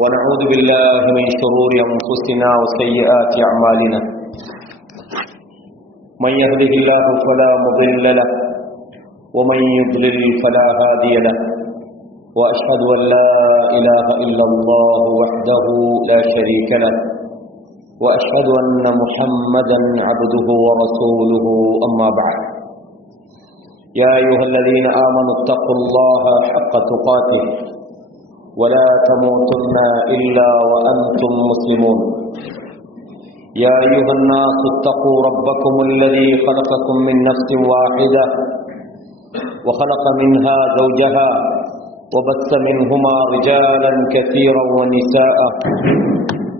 ونعوذ بالله من شرور أنفسنا وسيئات أعمالنا من يهده الله فلا مضل له ومن يضلل فلا هادي له وأشهد أن لا إله إلا الله وحده لا شريك له وأشهد أن محمدا عبده ورسوله أما بعد يا أيها الذين آمنوا اتقوا الله حق تقاته ولا تموتن إلا وأنتم مسلمون يا أيها الناس اتقوا ربكم الذي خلقكم من نفس واحدة وخلق منها زوجها وبث منهما رجالا كثيرا ونساء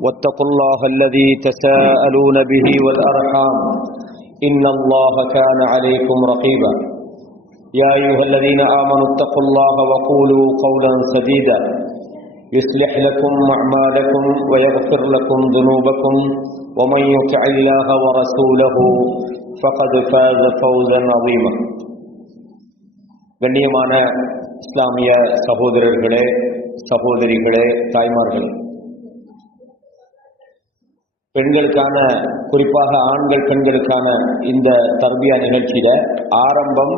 واتقوا الله الذي تساءلون به والأرحام إن الله كان عليكم رقيبا يا أيها الذين آمنوا اتقوا الله وقولوا قولا سديدا يصلح لكم أعمالكم ويغفر لكم ذنوبكم ومن يطع الله ورسوله فقد فاز فوزا عظيما. கண்ணியமான இஸ்லாமிய சகோதரர்களே, சகோதரிகளே, தாய்மார்களே, பெண்களுக்கான, குறிப்பாக ஆண்கள் பெண்களுக்கான இந்த தர்பியா நிகழ்ச்சியில ஆரம்பம்,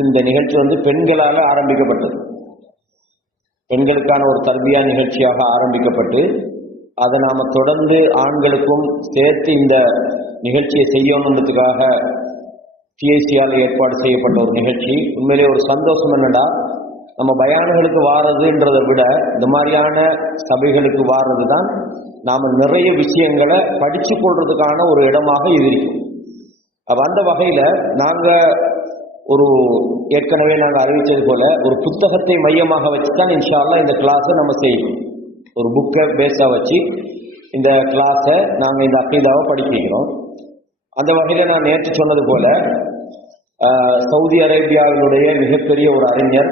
இந்த நிகழ்ச்சி பெண்களால் ஆரம்பிக்கப்பட்டது. பெண்களுக்கான ஒரு தர்பியா நிகழ்ச்சியாக ஆரம்பிக்கப்பட்டு அதை நாம் தொடர்ந்து ஆண்களுக்கும் சேர்த்து இந்த நிகழ்ச்சியை செய்யணுன்றதுக்காக டிஐசியால் ஏற்பாடு செய்யப்பட்ட ஒரு நிகழ்ச்சி. உண்மையிலே ஒரு சந்தோஷம் என்னடா, நம்ம பயான்களுக்கு வாரதுன்றதை விட இந்த மாதிரியான சபைகளுக்கு வாரது தான் நாம் நிறைய விஷயங்களை படித்து கொள்றதுக்கான ஒரு இடமாக இது இருக்கும். அப்போ அந்த வகையில் நாங்கள் ஏற்கனவே நாங்கள் அறிவித்தது போல ஒரு புத்தகத்தை மையமாக வச்சு தான் இன்ஷா அல்லாஹ் இந்த கிளாஸை நம்ம செய்யணும். ஒரு புக்கை பேஸாக வச்சு இந்த கிளாஸை நாங்கள் இந்த அக்கீதாவை படிக்கிறோம். அந்த வகையில் நான் நேற்று சொன்னது போல சவுதி அரேபியாவினுடைய மிகப்பெரிய ஒரு அறிஞர்,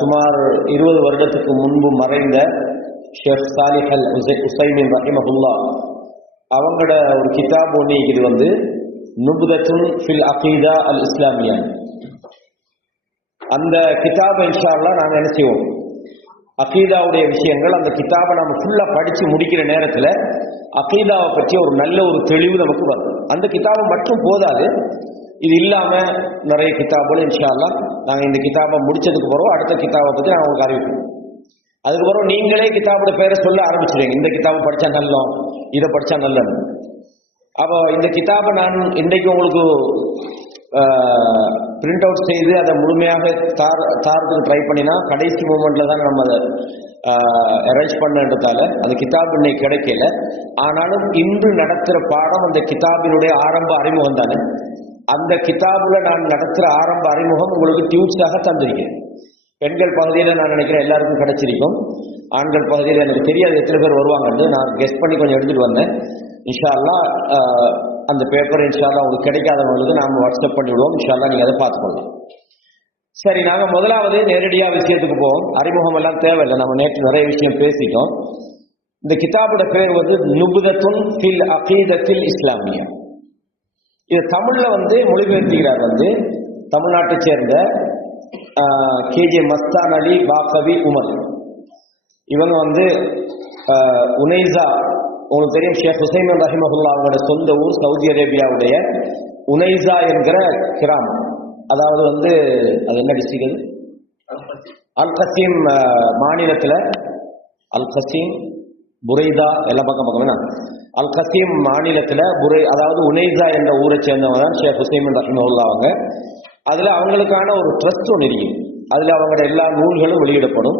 சுமார் 20 வருடத்துக்கு முன்பு மறைந்த ஷேக் சாலிஹ் அல் உசைமின் ரஹிமஹுல்லா, அவங்களோட ஒரு கிதாப் ஒன்று இது நுபுதத்துன் ஃபில் அகீதா அல் இஸ்லாமியா. அந்த கிதாபை இன்ஷா அல்லாஹ் நாங்கள் என்ன செய்வோம், அகீதாவுடைய விஷயங்கள், அந்த கிதாபை நம்ம ஃபுல்லாக படித்து முடிக்கிற நேரத்தில் அகீதாவை பற்றி ஒரு நல்ல ஒரு தெளிவு நமக்கு வரும். அந்த கிதாபை மட்டும் போதாது, இது இல்லாமல் நிறைய கிதாபுகள் இன்ஷா அல்லாஹ் நாங்கள் இந்த கிதாபை முடிச்சதுக்கு பிறகு அடுத்த கிதாபை பற்றி நாங்கள் உங்களுக்கு அறிவிப்போம். அதுக்கு பிறகு நீங்களே கிதாபோட பேரை சொல்ல ஆரம்பிச்சிடுவீங்க, இந்த கிதாபை படித்தா நல்லோம், இதை படித்தா நல்லது. அப்போ இந்த கிதாபை நான் இன்றைக்கு உங்களுக்கு பிரிண்ட் அவுட் செய்து அதை முழுமையாக தாரத்துக்கு ட்ரை பண்ணினா கடைசி மூமெண்ட்டில் தான் நம்ம அதை அரேஞ்ச் பண்ணுன்றதால அந்த கிதாப் இன்னைக்கு கிடைக்கல. ஆனாலும் இன்று நடத்துகிற பாடம் அந்த கிதாபினுடைய ஆரம்ப அறிமுகம் தானே. அந்த கிதாபில் நான் நடத்துகிற ஆரம்ப அறிமுகம் உங்களுக்கு டியூட்ஸாக தந்திருக்கேன். பெண்கள் பகுதியில் நான் நினைக்கிறேன் எல்லாருக்கும் கிடைச்சிருக்கும். ஆண்கள் பகுதியில் எனக்கு தெரியாது எத்தனை பேர் வருவாங்கன்னு நான் கெஸ்ட் பண்ணி கொஞ்சம் எடுத்துகிட்டு வந்தேன். இன்ஷா அல்லாஹ் அந்த பேப்பர் இன்ஷா அல்லாஹ் உங்களுக்கு கிடைக்காதவங்களுக்கு நாம் வாட்ஸ்அப் பண்ணிவிடுவோம். இன்ஷா அல்லாஹ் நீங்கள் அதை பார்த்துக்கொள்ளலாம். சரி, நாங்கள் முதலாவது நேரடியாக விஷயத்துக்கு போவோம். அறிமுகம் எல்லாம் தேவையில்லை, நம்ம நேற்று நிறைய விஷயம் பேசிட்டோம். இந்த கிதாபோட பேர் நுபுதத்துன் ஃபில் அகீதத்தில் இஸ்லாமியா. இது தமிழில் மொழிபெயர்த்துகிறார் தமிழ்நாட்டை சேர்ந்த கேஜே மஸ்தான் அலி பாகவி உமர். இவங்க உனைசா, உங்களுக்கு தெரியும், ஷேக் ஹுசைமின் ரஹிமஹுல்லா அவங்களோட சொந்த ஊர் சவுதி அரேபியாவுடைய உனைசா என்கிற கிராமம். அதாவது அது என்ன டிஸ்ட்ரிக்ட், அல் கசீம் மாநிலத்தில், அல் கசீம் புரைதா எல்லா பக்கம் வேணா, அல் கசீம் மாநிலத்தில் அதாவது உனைசா என்ற ஊரை சேர்ந்தவங்க தான் ஷேக் ஹுசைமின் ரஹிமஹுல்லா அவங்க. அதில் அவங்களுக்கான ஒரு ட்ரஸ்ட் ஒன்று இருக்கு. அதில் அவங்களோட எல்லா நூல்களும் வெளியிடப்படும்.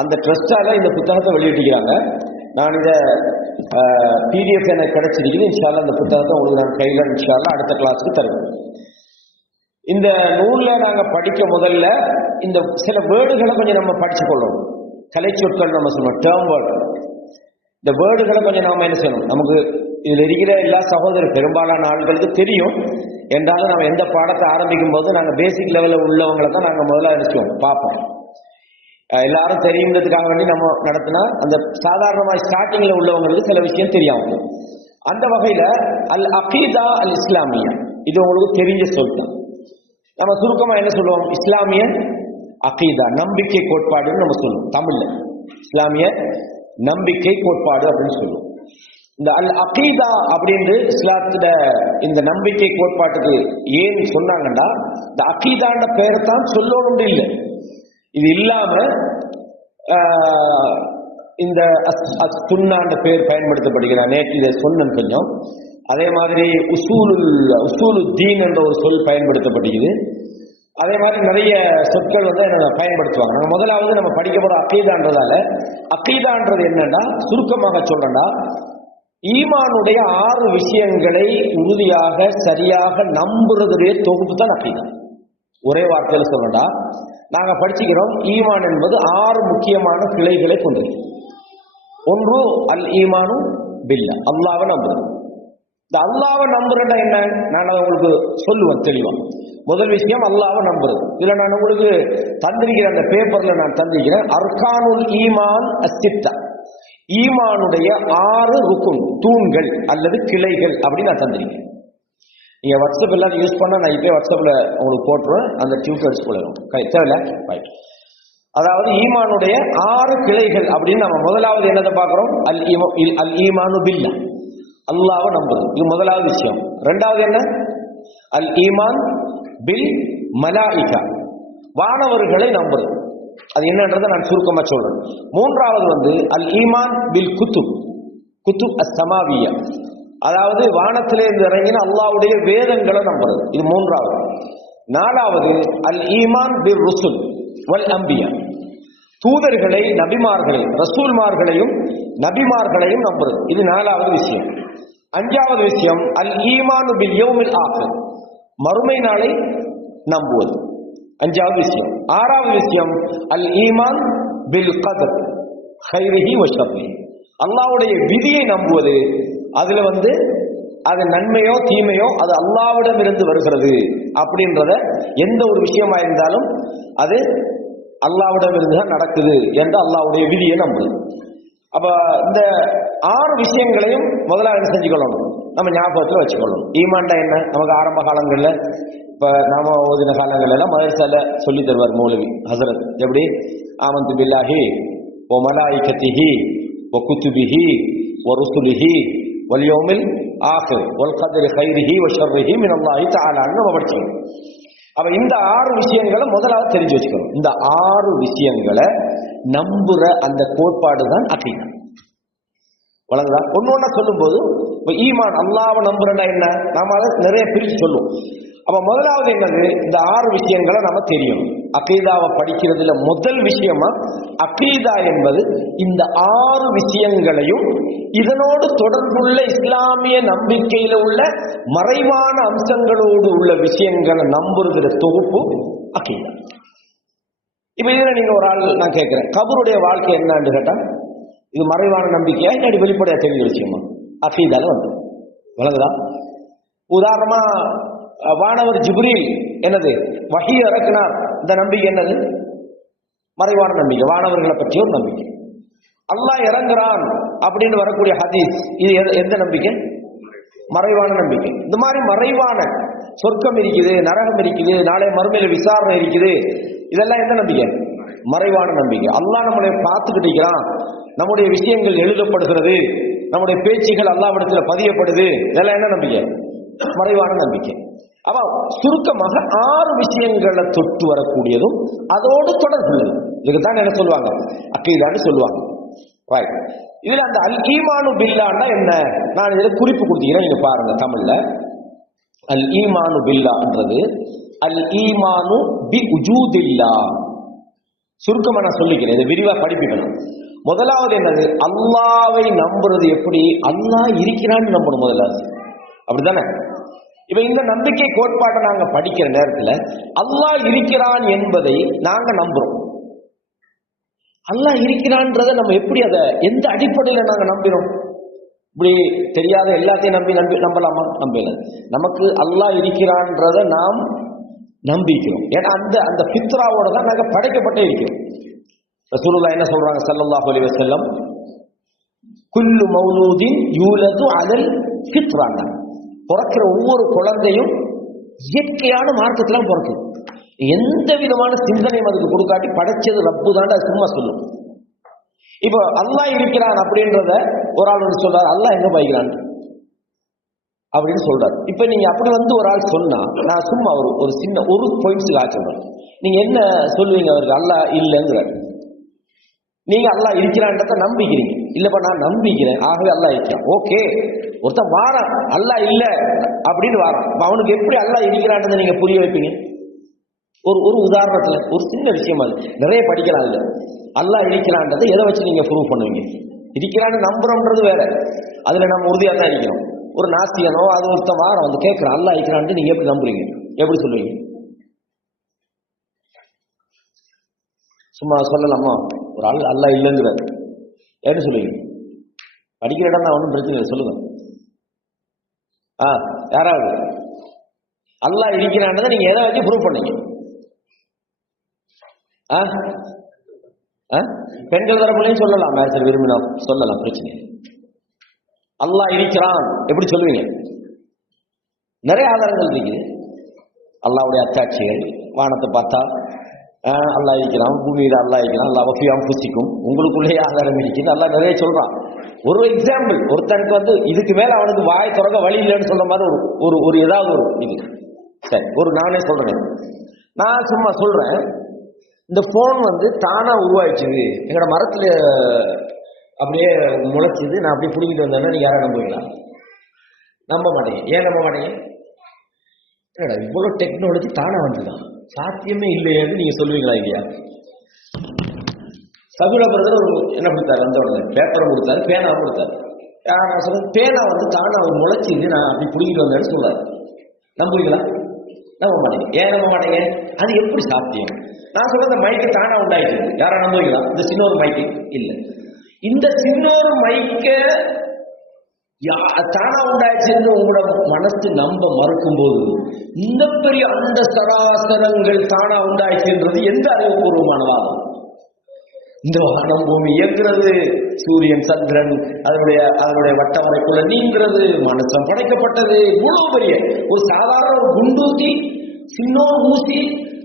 அந்த ட்ரஸ்டால இந்த புத்தகத்தை வெளியிட்டிருக்கிறாங்க. நான் இதை PDF எனக்கு கிடைச்சிருக்குது. இன்ஷால்லா அந்த புத்தகத்தை உங்களுக்கு நான் கையில் இன்ஷால்லா அடுத்த கிளாஸுக்கு தருவேன். இந்த நூலில் நாங்கள் படிக்க முதல்ல இந்த சில வேர்டுகளை கொஞ்சம் நம்ம படிச்சு கொள்ளணும். கலை சொற்கள் நம்ம சொல்லணும், டேர்ம் வேர்டு. இந்த வேர்டுகளை கொஞ்சம் நாம என்ன செய்யணும், நமக்கு இதில் இருக்கிற எல்லா சகோதரர் பெரும்பாலான ஆட்களுக்கு தெரியும். என்றாலும் நம்ம எந்த பாடத்தை ஆரம்பிக்கும் போது நாங்கள் பேசிக் லெவலில் உள்ளவங்களை தான் நாங்கள் முதல்ல நினைச்சோம் பார்ப்போம். எல்லாரும் தெரியுங்கிறதுக்காக வேண்டி நம்ம நடத்தினா அந்த சாதாரணமாக ஸ்டார்டிங்கில் உள்ளவங்களுக்கு சில விஷயம் தெரியாமல். அந்த வகையில் அல் அகீதா அல் இஸ்லாமியா இது உங்களுக்கு தெரிஞ்ச சொல்லிட்டோம். நம்ம சுருக்கமாக என்ன சொல்லுவோம், இஸ்லாமிய அகீதா நம்பிக்கை கோட்பாடுன்னு நம்ம சொல்லுவோம் தமிழ்ல. இஸ்லாமிய நம்பிக்கை கோட்பாடு அப்படின்னு சொல்லுவோம். இந்த அல் அகீதா அப்படின்னு இஸ்லாத்துல இந்த நம்பிக்கை கோட்பாட்டுக்கு ஏன் சொன்னாங்கன்னா, இந்த அகீதான்ற பெயர் தான் சொல்லணும் இல்லை. இது இல்லாம இந்த சுன்னான்ற பெயர் பயன்படுத்தப்படுகிறார். நேற்று இதை சொன்னேன் கொஞ்சம். அதே மாதிரி உசூலு தீன் என்ற ஒரு சொல் பயன்படுத்தப்படுகிறது. அதே மாதிரி நிறைய சொற்கள் பயன்படுத்துவாங்க. நம்ம முதலாவது நம்ம படிக்க போற அகீதான்றதால, அகீதான்றது என்னன்னா, சுருக்கமாக சொல்றேன்னா, ஈமானுடைய 6 விஷயங்களை உறுதியாக சரியாக நம்புறதுடைய தொகுப்பு தான் அகீதா. ஒரே வார்த்தையில சொல்லண்டா, நாங்க படிச்சுக்கிறோம் ஈமான் என்பது 6 முக்கியமான கிளைகளை கொண்டது. ஒன்று அல் ஈமானு பில்லா, அல்லாஹ்வை நம்புறது. இந்த அல்லாஹ்வை நம்புறேன்னா என்ன, நான் அதை உங்களுக்கு சொல்லுவேன் தெளிவா. முதல் விஷயம் அல்லாஹ்வை நம்புறது. இதுல நான் உங்களுக்கு தந்திருக்கிற அந்த பேப்பர்ல நான் தந்திருக்கிறேன் அர்கானுல் ஈமான் அஸ்ஸித்தா, ஈமானுடைய 6 ருக்குன், தூண்கள் அல்லது கிளைகள் அப்படின்னு நான் தந்திருக்கேன். நீங்க வாட்ஸ்அப் எல்லாம் யூஸ் பண்ணா நான் இப்போ வாட்ஸ்அப்ல உங்களுக்கு போட்டுருவேன், அந்த டியூட்டர்ஸ் கூட தேவையில்ல. அதாவது ஈமானுடைய 6 கிளைகள் அப்படின்னு நம்ம முதலாவது என்னதை பார்க்கிறோம், அல் ஈமானு பில்லா, அல்லாஹ்வை நம்புறது. இது முதலாவது விஷயம். ரெண்டாவது என்ன, அல் ஈமான் பில் மலாயிகா, வானவர்களை நம்புறது. அது என்னன்றதை நான் சுருக்கமா சொல்றேன். மூன்றாவது அல் ஈமான் பில் குத்துப் அஸ்ஸமாவியா, அதாவது வானத்திலே இருந்து இறங்கின அல்லாஹ்வுடைய வேதங்களை நம்புறது. இது மூன்றாவது. நாலாவது அல் ஈமான் பில் ருசுல் வல் அம்பியா, தூதர்களை, நபிமார்களை, ரசூல்மார்களையும் நபிமார்களையும் நம்புறது. இது நாலாவது விஷயம். அஞ்சாவது விஷயம் அல் ஈமானு பில் யௌமில் ஆகிர், மறுமை நாளை நம்புவது. அஞ்சாவது விஷயம். ஆறாவது விஷயம் அல் ஈமான் பில் கதர் கைரிஹி வ ஷர்ரிஹி, அல்லாஹ்வுடைய விதியை நம்புவது. அதுல அது நன்மையோ தீமையோ அது அல்லாஹ்விடம் இருந்து வருகிறது அப்படின்றத, எந்த ஒரு விஷயமா இருந்தாலும் அது அல்லாஹ்விடம் இருந்து தான் நடக்குது என்று அல்லாஹ்வுடைய விதியை நம்புது. அப்ப இந்த 6 விஷயங்களையும் முதல்ல என்ன செஞ்சுக்கொள்ளணும், நம்ம ஞாபகத்தில் வச்சுக்கொள்ளணும். ஈமான்டா என்ன, நமக்கு ஆரம்ப காலங்கள்ல, இப்ப நாம ஓதின காலங்கள்ல எல்லாம் மதரசால சொல்லி தருவார் மௌலவி ஹசரத். எப்படி ஆமன்து பில்லாஹி வ மலாயிகத்திஹி வ குதுபிஹி வ ருசுலிஹி வல் யௌமில் ஆகிர் வல் கத்ரி கைரிஹி வ ஷர்ரிஹி மினல்லாஹி தஆலான்னு நம்ம படிச்சோம். அப்ப இந்த 6 விஷயங்களை முதலாவது தெரிஞ்சு வச்சுக்கணும். இந்த 6 விஷயங்களை நம்புற அந்த கோட்பாடு தான் அகீதா. வழங்குதா? ஒன்னொன்னா சொல்லும் போது இப்ப ஈமான் அல்லாஹ்வை நம்புறேன்னா என்ன, நாம அதை நிறைய பிரிச்சு சொல்லுவோம். அப்ப முதலாவது என்னது, இந்த 6 விஷயங்களை நம்ம தெரியணும். அகீதாவை படிக்கிறதுல முதல் விஷயமா அகீதா என்பது இந்த 6 விஷயங்களையும் இதனோடு தொடர்புள்ள இஸ்லாமிய நம்பிக்கையில உள்ள மறைவான அம்சங்களோடு உள்ள விஷயங்களை நம்புறதுல தொகுப்பு அகீதா. இப்ப இதுல நீங்க ஒரு ஆள் நான் கேட்கிறேன், கபருடைய வாழ்க்கை என்னன்னு கேட்டா, இது மறைவான நம்பிக்கையா இல்லாட்டி வெளிப்படையா தெரிஞ்ச விஷயமா? அகீதால வழங்குதா? உதாரணமா வானவர் ஜிப்ரீல் என்னது வஹி இறக்குனார், இந்த நம்பிக்கை என்னது? மறைவான நம்பிக்கை, வானவர்களை பற்றிய ஒரு நம்பிக்கை. அல்லாஹ் இறங்குறான் அப்படின்னு வரக்கூடிய ஹதீஸ், இது எந்த நம்பிக்கை? மறைவான நம்பிக்கை. இந்த மாதிரி மறைவான சொர்க்கம் இருக்குது, நரகம் இருக்குது, நாளை மறுமையில விசாரணை இருக்குது, இதெல்லாம் எந்த நம்பிக்கை? மறைவான நம்பிக்கை. அல்லாஹ் நம்மளை பார்த்துக்கிட்டு இருக்கிறான், நம்முடைய விஷயங்கள் எழுதப்படுகிறது, நம்முடைய பேச்சுகள் அல்லாஹ்விடத்தில் பதியப்படுது, இதெல்லாம் என்ன நம்பிக்கை? மறைவான நம்பிக்கை. அப்ப சுருக்கமாக 6 விஷயங்களை தொட்டு வரக்கூடியதும் அதோடு தொடர்புள்ளது. இதுக்குத்தான் என்ன சொல்லுவாங்க, அகீதான்னு சொல்லுவாங்க. ரைட். இதுல அந்த அல் ஈமானு பில்லான்னா என்ன, நான் இதுல குறிப்பு கொடுத்தீங்கன்னா நீங்க பாருங்க. தமிழ்ல அல் ஈமானு பில்லான்றது அல் ஈமானு பி உஜூதில்லா. சுருக்கமா நான் சொல்லிக்கிறேன், இதை விரிவா படிப்பிக்கணும். முதலாவது என்னது, அல்லாஹ்வை நம்புறது. எப்படி? அல்லாஹ் இருக்கிறான்னு நம்பணும் முதலாவது, அப்படித்தானே? இப்ப இந்த நம்பிக்கை கோட்பாட்டை நாங்க படிக்கிற நேரத்துல அல்லாஹ் இருக்கிறான் என்பதை நாங்க நம்புறோம். அல்லாஹ் இருக்கிறான்றத நம்ம எப்படி, அதை எந்த அடிப்படையில நாங்க நம்பினோம்? இப்படி தெரியாத எல்லாத்தையும் நம்பலாமா? நம்பல. நமக்கு அல்லாஹ் இருக்கிறான்றத நாம் நம்பிக்கிறோம். ஏன்னா அந்த அந்த ஃபித்ராவோட தான் நாங்க படைக்கப்பட்டே இருக்கிறோம். ரசூலுல்லாஹ் என்ன சொல்றாங்க ஸல்லல்லாஹு அலைஹி வஸல்லம், குல்லு மௌலூதின் யூலது அலல் ஃபித்ரானா, பிறக்கிற ஒவ்வொரு குழந்தையும் இயற்கையான மார்க்கத்துல பிறக்குது. எந்த விதமான சிந்தனையும் அதுக்கு கொடுக்காட்டி படைச்சது ரப்பு தான், அது சும்மா சொல்லும். இப்போ அல்லாஹ் இருக்கிறான் அப்படின்றத ஒரு ஆள் வந்து சொல்றாரு, அல்லாஹ் எங்க போய்க்கிறான் அப்படின்னு சொல்றாரு. இப்ப நீங்க அப்படி வந்து ஒரு ஆள் சொன்னா, நான் சும்மா ஒரு சின்ன ஒரு பாயிண்ட்ஸ் ஆச்சுறேன். நீங்க என்ன சொல்லுவீங்க அவருக்கு? அல்லாஹ் இல்லைங்கிற, நீங்க அல்லாஹ் இருக்கிறான்றத நம்பிக்கிறீங்க. இல்லப்பா நான் நம்பிக்கிறேன், ஆகவே அல்லாஹ் இருக்கிறான். ஓகே, ஒருத்தன் வாரான் அல்லாஹ் இல்ல அப்படின்னு வாரான், அவனுக்கு எப்படி அல்லாஹ் இருக்கிறான்றதை நீங்க புரிய வைப்பீங்க? ஒரு உதாரணத்துல ஒரு சின்ன விஷயம், அது நிறைய படிக்கலாம். இல்ல அல்லாஹ் இருக்கிறான்றதை எதை வச்சு நீங்க ப்ரூவ் பண்ணுவீங்க? இருக்கிறான்னு நம்புறோம்ன்றது வேற, அதுல நம்ம உறுதியா தான் இருக்கிறோம். ஒரு நாஸ்தியனோ அது ஒருத்தன் வாரம் வந்து கேட்கிறான் அல்லாஹ் இருக்கிறான்ட்டு, நீங்க எப்படி நம்புறீங்க? எப்படி சொல்லுவீங்க? சும்மா சொல்லலாமா? ஒரு ஆள் அல்லாஹ் இல்லைங்கிறார், எப்படி சொல்லுவீங்க? படிக்கிற இடம் தான், ஒன்றும் பிரச்சனை இல்லை, சொல்லுங்க. யாராவது அல்லாஹ் இருக்கிறான்றதை நீங்க எதை வச்சு ப்ரூவ் பண்ணீங்க? பெண்கள் தரப்புலையும் சொல்லலாம், மேசர் விரும்பினா சொல்லலாம், பிரச்சனை. அல்லாஹ் இருக்கிறான் எப்படி சொல்லுவீங்க? நிறைய ஆதாரங்கள் இருக்குது. அல்லாஹ்வுடைய அத்தாட்சிகள், வானத்தை பார்த்தா அல்லாஹ் இருக்கிறான், பூமியில அல்லாஹ் இருக்கிறான், அல்லாஹ் வஃபியாம் புசிக்கும், உங்களுக்குள்ளேயே ஆதாரம் இருக்குது. அல்லாஹ் நிறைய சொல்றான். ஒரு எக்ஸாம்பிள், ஒருத்தனுக்கு வந்து இதுக்கு மேல அவனுக்கு வாய் திறக்க வழி இல்லைன்னு சொல்ற மாதிரி ஒரு ஏதாவது ஒரு இது. சரி, நானே சொல்றேன், நான் சும்மா சொல்றேன், இந்த போன் வந்து தானா உருவாயிடுச்சு, எங்களோட மரத்துல அப்படியே முளைச்சுது, நான் அப்படியே பிடிக்கிட்டு வந்தேன்னா நீங்க யாரும் நம்புவீங்களா? நம்ப மாட்டீங்க. ஏன் நம்ப மாட்டீங்க? என்னடா இவ்வளவு டெக்னாலஜி தானா வந்துதான், சாத்தியமே இல்லையான்னு நீங்க சொல்லுவீங்களா? இல்லையா? சகுல பிரதர் என்ன கொடுத்தாரு? அந்த உடனே பேப்பரை கொடுத்தாரு, பேனா கொடுத்தாரு. நான் சொல்றேன், பேனா வந்து தானா முளைச்சுது, நான் அப்படி பிடிக்கிட்டு வந்தேன்னு சொல்றாரு. நம்புவீங்களா? நம்ப மாட்டீங்க. ஏன் நம்ப மாட்டீங்க? அது எப்படி சாத்தியம்? நான் சொல்ற இந்த மைக்கு தானா உண்டாயிட்டு, யாரா நம்புவீங்களா? இந்த சின்ன ஒரு மைக்கு இல்ல, இந்த சின்ன ஒரு மைக்க தானா உண்டாயிடுச்சு உங்களோட மனசு நம்ப மறுக்கும் போது, இந்த பெரிய அந்த சராசரங்கள் தானா உண்டாயிடுச்சுன்றது எந்த அறிவுபூர்வமான வாதம்? இந்த வானம் பூமி இயங்குறது, சூரியன் சந்திரன் அதனுடைய வட்டவரைக்குள்ள நீங்கிறது, மனுஷன் படைக்கப்பட்டது, இவ்வளவு பெரிய ஒரு சாதாரண ஒரு குண்டூசி சின்ன ஊசி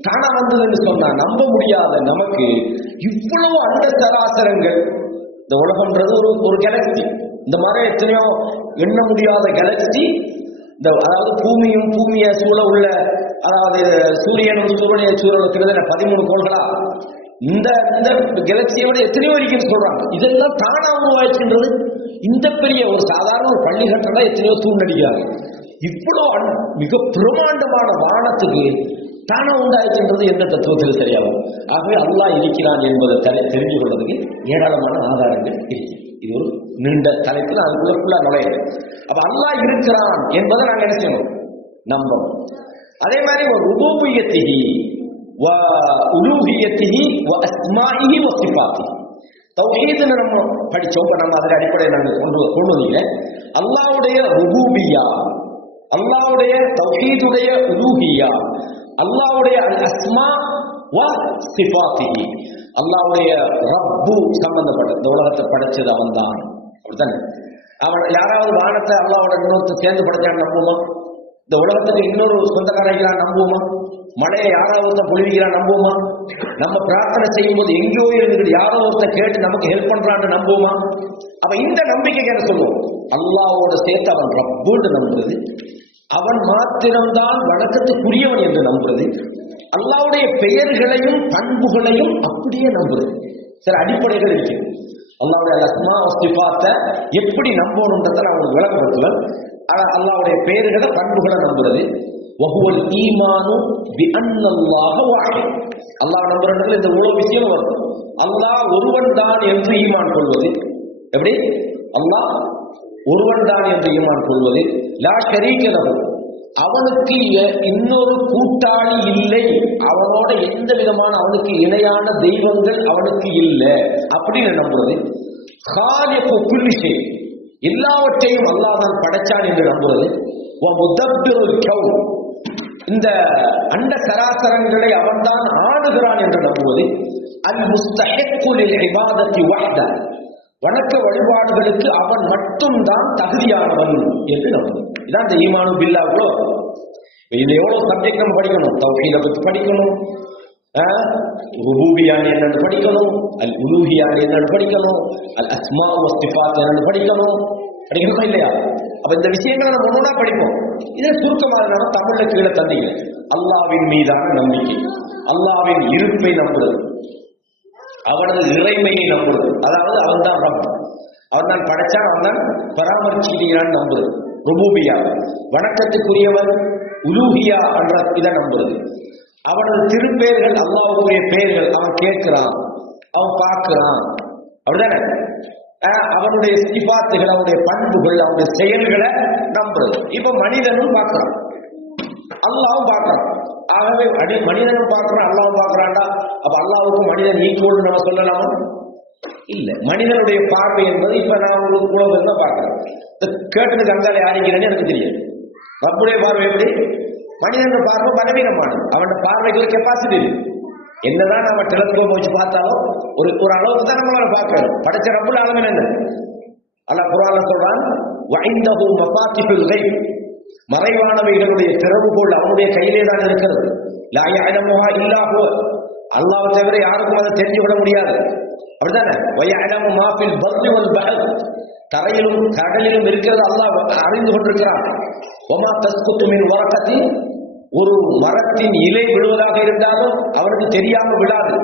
தானா வந்ததுன்னு சொன்னா நம்ப முடியாத நமக்கு இவ்வளவு அந்த சராசரங்கள், இந்த உலகம்ன்றது ஒரு கேலக்சி, இந்த மாதிரி எத்தனையோ எண்ண முடியாத கேலக்சி, இந்த அதாவது பூமியை சூழ உள்ள, அதாவது சூரியனும் சூரியனை சூழ கிட்டத்தட்ட 13 கோள்களா, இந்த கேலக்சியோட எத்தனையோ இருக்குன்னு சொல்றாங்க. இதெல்லாம் தானா உருவாச்சுன்றது, இந்த பெரிய ஒரு சாதாரண ஒரு பள்ளி கட்டணம் எத்தனையோ தூண்டடிக்கிறாங்க. இவ்வளவு மிக பிரமாண்டமான வானத்துக்கு தானா உண்டாயிடுச்சுன்றது எந்த தத்துவத்தில் சரியாகும்? ஆகவே அல்லாஹ் இருக்கிறான் என்பதை தெரிஞ்சு கொள்வதற்கு ஏராளமான ஆதாரங்கள் இருக்கு. இது ஒரு நீண்ட தலைப்பில் அதுக்குள்ள நுழையாது. அப்ப அல்லாஹ் இருக்கிறான் என்பதை நாங்க என்ன செய்யணும்? நம்பணும். அதே மாதிரி ஒரு ருபூபியத்திஹி வ உலூஹியத்திஹி வ அஸ்மாஇஹி வ சிஃபாத்திஹி, தௌஹீத்னு நம்ம படிச்சோம். நம்ம அதன் அடிப்படையில் நாங்கள் கொண்டு வந்தீங்க. அல்லாஹ்வுடைய ருபூபியா, அல்லாஹ்வுடைய தௌஹீதுடைய உலூஹியா, அல்லாஹ்வுடைய அல் அஸ்மா வ சிஃபாத்திஹி, அல்லாஹ்வுடைய ரப்பு சம்பந்தப்பட்ட இந்த உலகத்தை படைச்சது அவன் தான், அப்படித்தானே? அவன் யாராவது வானத்தை அல்லாஹ்வோட இன்னொருத்த சேர்ந்து படைச்சான்னு நம்புவோமா? இந்த உலகத்துக்கு இன்னொரு சொந்தக்காரன் நம்புவோமா? மழையை யாராவது பொழிவிக்கிறான் நம்புவோமா? நம்ம பிரார்த்தனை செய்யும் போது எங்கேயோ இருந்துட்டு யாரோ ஒருத்தர் கேட்டு நமக்கு ஹெல்ப் பண்றான்னு நம்புவோமா? அப்ப இந்த நம்பிக்கைக்கு என்ன சொல்லுவோம்? அல்லாஹ்வோட சேர்த்து அவன் ரப்புன்னு நம்புறது, அவன் மாத்திரம்தான் வணக்கத்துக்குரியவன் என்று நம்புறது, அல்லாஹ்வுடைய பெயர்களையும் பண்புகளையும் அப்படியே நம்புறது. சில அடிப்படைகள் இருக்கு. அல்லாஹ்வுடைய அஸ்மா சிஃபாத்தை எப்படி நம்பணும்ன்றதை நான் உங்களுக்கு விளக்கப்படுத்துவேன். அல்லாஹ்வுடைய பெயர்களை பண்புகளை நம்புறது, வஹுவல் ஈமானு பிஅன்னல்லாஹ வாஹித், அல்லாஹ் நம்புறதுல இந்த இவ்வளவு விஷயம் வரும். அல்லாஹ் ஒருவன் தான் என்று ஈமான் கொள்வது. எப்படி? அல்லாஹ் ஒருவன் தான் என்று ஈமான் கொள்வது, லா ஷரீக லஹு, அவனுக்கு இன்னொரு கூட்டாளி இல்லை, அவனோட எந்த விதமான அவனுக்கு இணையான தெய்வங்கள் அவனுக்கு இல்லை அப்படின்னு நம்புறது. காலிகு குல்லி ஷை, எல்லாவற்றையும் அல்லாஹ் தான் படைச்சான் என்று நம்புறது. வ முதப்பிருல் கௌன், இந்த அண்ட சராசரங்களை அவன்தான் ஆளுகிறான் என்று நம்புவது. அல் முஸ்தஹிக்கு லில் இபாதத்தி வஹ்தஹு, வணக்க வழிபாடுகளுக்கு அவன் மட்டும்தான் தகுதியானவன் என்று நம்புவது. இதான் இந்த ஈமானு பில்லாஹ். இது எவ்வளவு சப்ஜெக்ட் நம்ம படிக்கணும்? தௌஹீதை பற்றி படிக்கணும், ருபூபியான் என்னன்னு படிக்கணும், அல் உலூஹியான் என்னன்னு படிக்கணும், அல் அஸ்மா வஸ்திஃபாத் என்னன்னு படிக்கணும். படிக்கணுமா இல்லையா? அப்ப இந்த விஷயங்களை நம்ம ஒண்ணா படிப்போம். இதை சுருக்கமாக நம்ம தமிழ்ல கீழே தந்தீங்க. அல்லாவின் மீதான நம்பிக்கை, அல்லாவின் இருப்பை நம்புறது, அவனது இறைமையை நம்புறது, அதாவது அவன் தான் ரப், அவன் தான் படைச்சான், அவன் தான் பராமரிச்சுக்கிறான்னு நம்புறது ருபூபியா. வணக்கத்துக்குரியவன் உலூஹியா என்ற இதை நம்புறது. அவனது திருப்பெயர்கள் அல்லாஹ்வுடைய பெயர்கள், அவன் கேட்கிறான், அவன் பார்க்கிறான், அப்படிதானே? அவனுடைய சிபாத்துகள், அவனுடைய பண்புகள், அவனுடைய செயல்களை நம்புறது. இப்ப மனிதனும் பார்க்கிறான், அல்லாவும் பார்க்கிறான். ஆகவே மனிதனும் பார்க்கிறான், அல்லாவும் பார்க்கிறான்டா. அப்ப அல்லாவுக்கு மனிதன் ஈக்குவல் நம்ம சொல்லலாமா? இல்ல. மனிதனுடைய பார்வை என்பது இப்ப நான் உங்களுக்கு உலகம் தான் பார்க்கிறேன். கேட்டதுக்கு அங்காலே யாரிக்கிறேன்னு எனக்கு தெரியாது. ரப்புடைய பார்வை எப்படி? மனிதன் பார்வை பலவீனமானது, அவனோட பார்வைகள் கெப்பாசிட்டி இருக்கு. என்னதான் நம்ம டெலஸ்கோப் வச்சு பார்த்தாலும் ஒரு அளவுக்கு தான் நம்மளால பார்க்கணும். படைச்ச ரப்புல் ஆலமீன் என்ன அல்லாஹ் குர்ஆன்ல சொல்றான், வஇந்தஹு மஃபாத்திஹுல் கைப், மறைவானவைகளுடைய திறவுகோல் அவனுடைய கையிலே தான் இருக்கிறது. லா யஅலமுஹா இல்லா ஹுவ, அல்லாஹ்வை தவிர யாருக்கும் அதை தெரிஞ்சு கொள்ள முடியாது. அப்படிதானே? வயஅலமு மா ஃபில் பர்ரி வல் பஹர், தரையிலும் கடலிலும் இருக்கிறது அல்லாஹ் அறிந்து கொண்டிருக்கிறான். வமா தஸ்குத்து மின் வரகத்தின், ஒரு மரத்தின் இலை விழுவதாக இருந்தாலும் அவனுக்கு தெரியாம விடாது.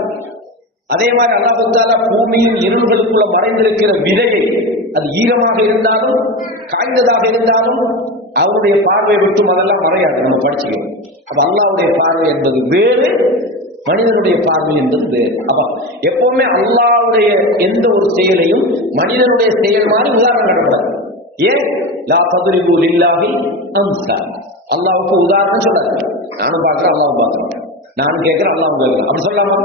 அதே மாதிரி அல்லாஹ் தஆலா பூமியின் இருள்களுக்குள்ள மறைந்திருக்கிற விதையை, அது ஈரமாக இருந்தாலும் காய்ந்ததாக இருந்தாலும் அவருடைய பார்வை விட்டும் அதெல்லாம் மறையாது. நம்ம படிச்சுக்கணும். அப்ப அல்லாஹ்வுடைய பார்வை என்பது வேறு, மனிதனுடைய பார்வை என்பது வேறு. அப்ப எப்பவுமே அல்லாஹ்வுடைய எந்த ஒரு செயலையும் மனிதனுடைய செயல் மாதிரி உதாரணம் நடக்கிறார். ஏன்? லா தத்ரிபு லில்லாஹி அம்சால், அல்லாஹ்வுக்கு உதாரணம் சொல்லாது. நானும் பார்க்கிறேன், அல்லாஹ்வும் பார்க்கிறேன், நானும் கேட்கிறேன், அல்லாஹ்வும் கேட்கிறேன், அப்படி சொல்லாமா?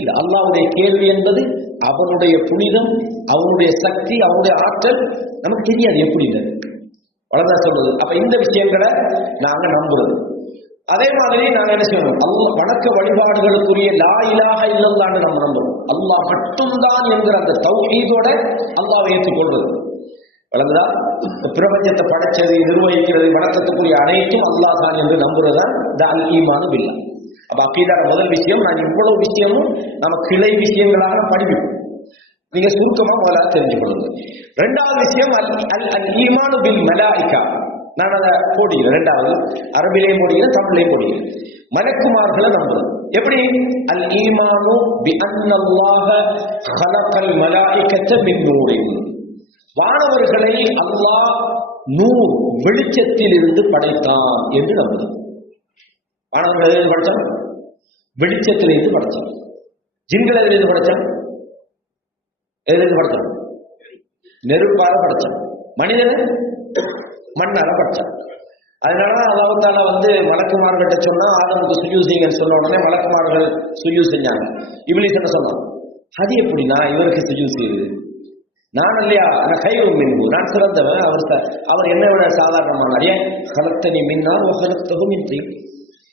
இல்ல. அல்லாஹ்வுடைய கேள்வி என்பது அவனுடைய புனிதம், அவனுடைய சக்தி, அவனுடைய ஆற்றல் நமக்கு தெரியாது எப்படின்னு வளர்ந்தா சொல்றது. அப்ப இந்த விஷயங்களை நாங்க நம்புறது. அதே மாதிரி நாங்க என்ன செய்யணும்? அல்லாஹ் வணக்க வழிபாடுகளுக்குரிய லா இலாஹ இல்லல்லாஹ்னு நம்ம நம்புறோம். அல்லாஹ் மட்டும்தான் என்கிற அந்த தௌஹீதோட அல்லாஹ்வை ஏற்றுக்கொள்றது. வளர்ந்தா பிரபஞ்சத்தை படைச்சது, நிர்வகிக்கிறது, வணக்கத்துக்குரிய அனைத்தும் அல்லாஹ் தான் என்று நம்புறதுதான் இந்த அல் ஈமானு பில்லாஹ். அப்ப அக்கீதான முதல் விஷயம். நான் இவ்வளவு விஷயமும் நம்ம கிளை விஷயங்களாக படிப்போம். நீங்க சுருக்கமா முதல்ல தெரிஞ்சு கொள்ளுங்க. இரண்டாவது விஷயம் அல் ஈமானு பில் மலாயிகா. நான் அதை போடுகிறேன். இரண்டாவது அரபிலையும் போடுகிறேன், தமிழையும் போடுகிறேன். மலக்குமார்களை நம்புறது. எப்படி? அல் ஈமானு பி அன்னல்லாஹ ஹலகல் மலாயிகத மின் நூரின், வானவர்களை அல்லாஹ் நூர் வெளிச்சத்தில் இருந்து படைத்தான் என்று நம்புது. வானவர்கள் எதிலிருந்து படைச்சான்? வெளிச்சத்திலிருந்து படைச்சான். ஜின்கள் எதிலிருந்து படைச்சான்? எதிலிருந்து படைச்சான்? நெருப்பால படைச்சான். மனிதனை மண்ணால படைச்சான். அதனாலதான் அல்லாஹ் தஆலா மலக்குமார்கிட்ட சொன்னா, ஆதமுக்கு சுஜூத் செய்யுங்கன்னு சொன்ன உடனே மலக்குமார்கள் சுஜூத் செஞ்சாங்க. இப்லீஸ் என்ன சொன்னான்? அது எப்படின்னா இவருக்கு சுஜூத் செய்யுது? நான் இல்லையா, கைரும் மின்ஹு, நான் சிறந்தவன், அவர் என்னை விட சாதாரணமான. ஏன்? கலத்தனி மின்னார் கலத்தகும் மின்றி,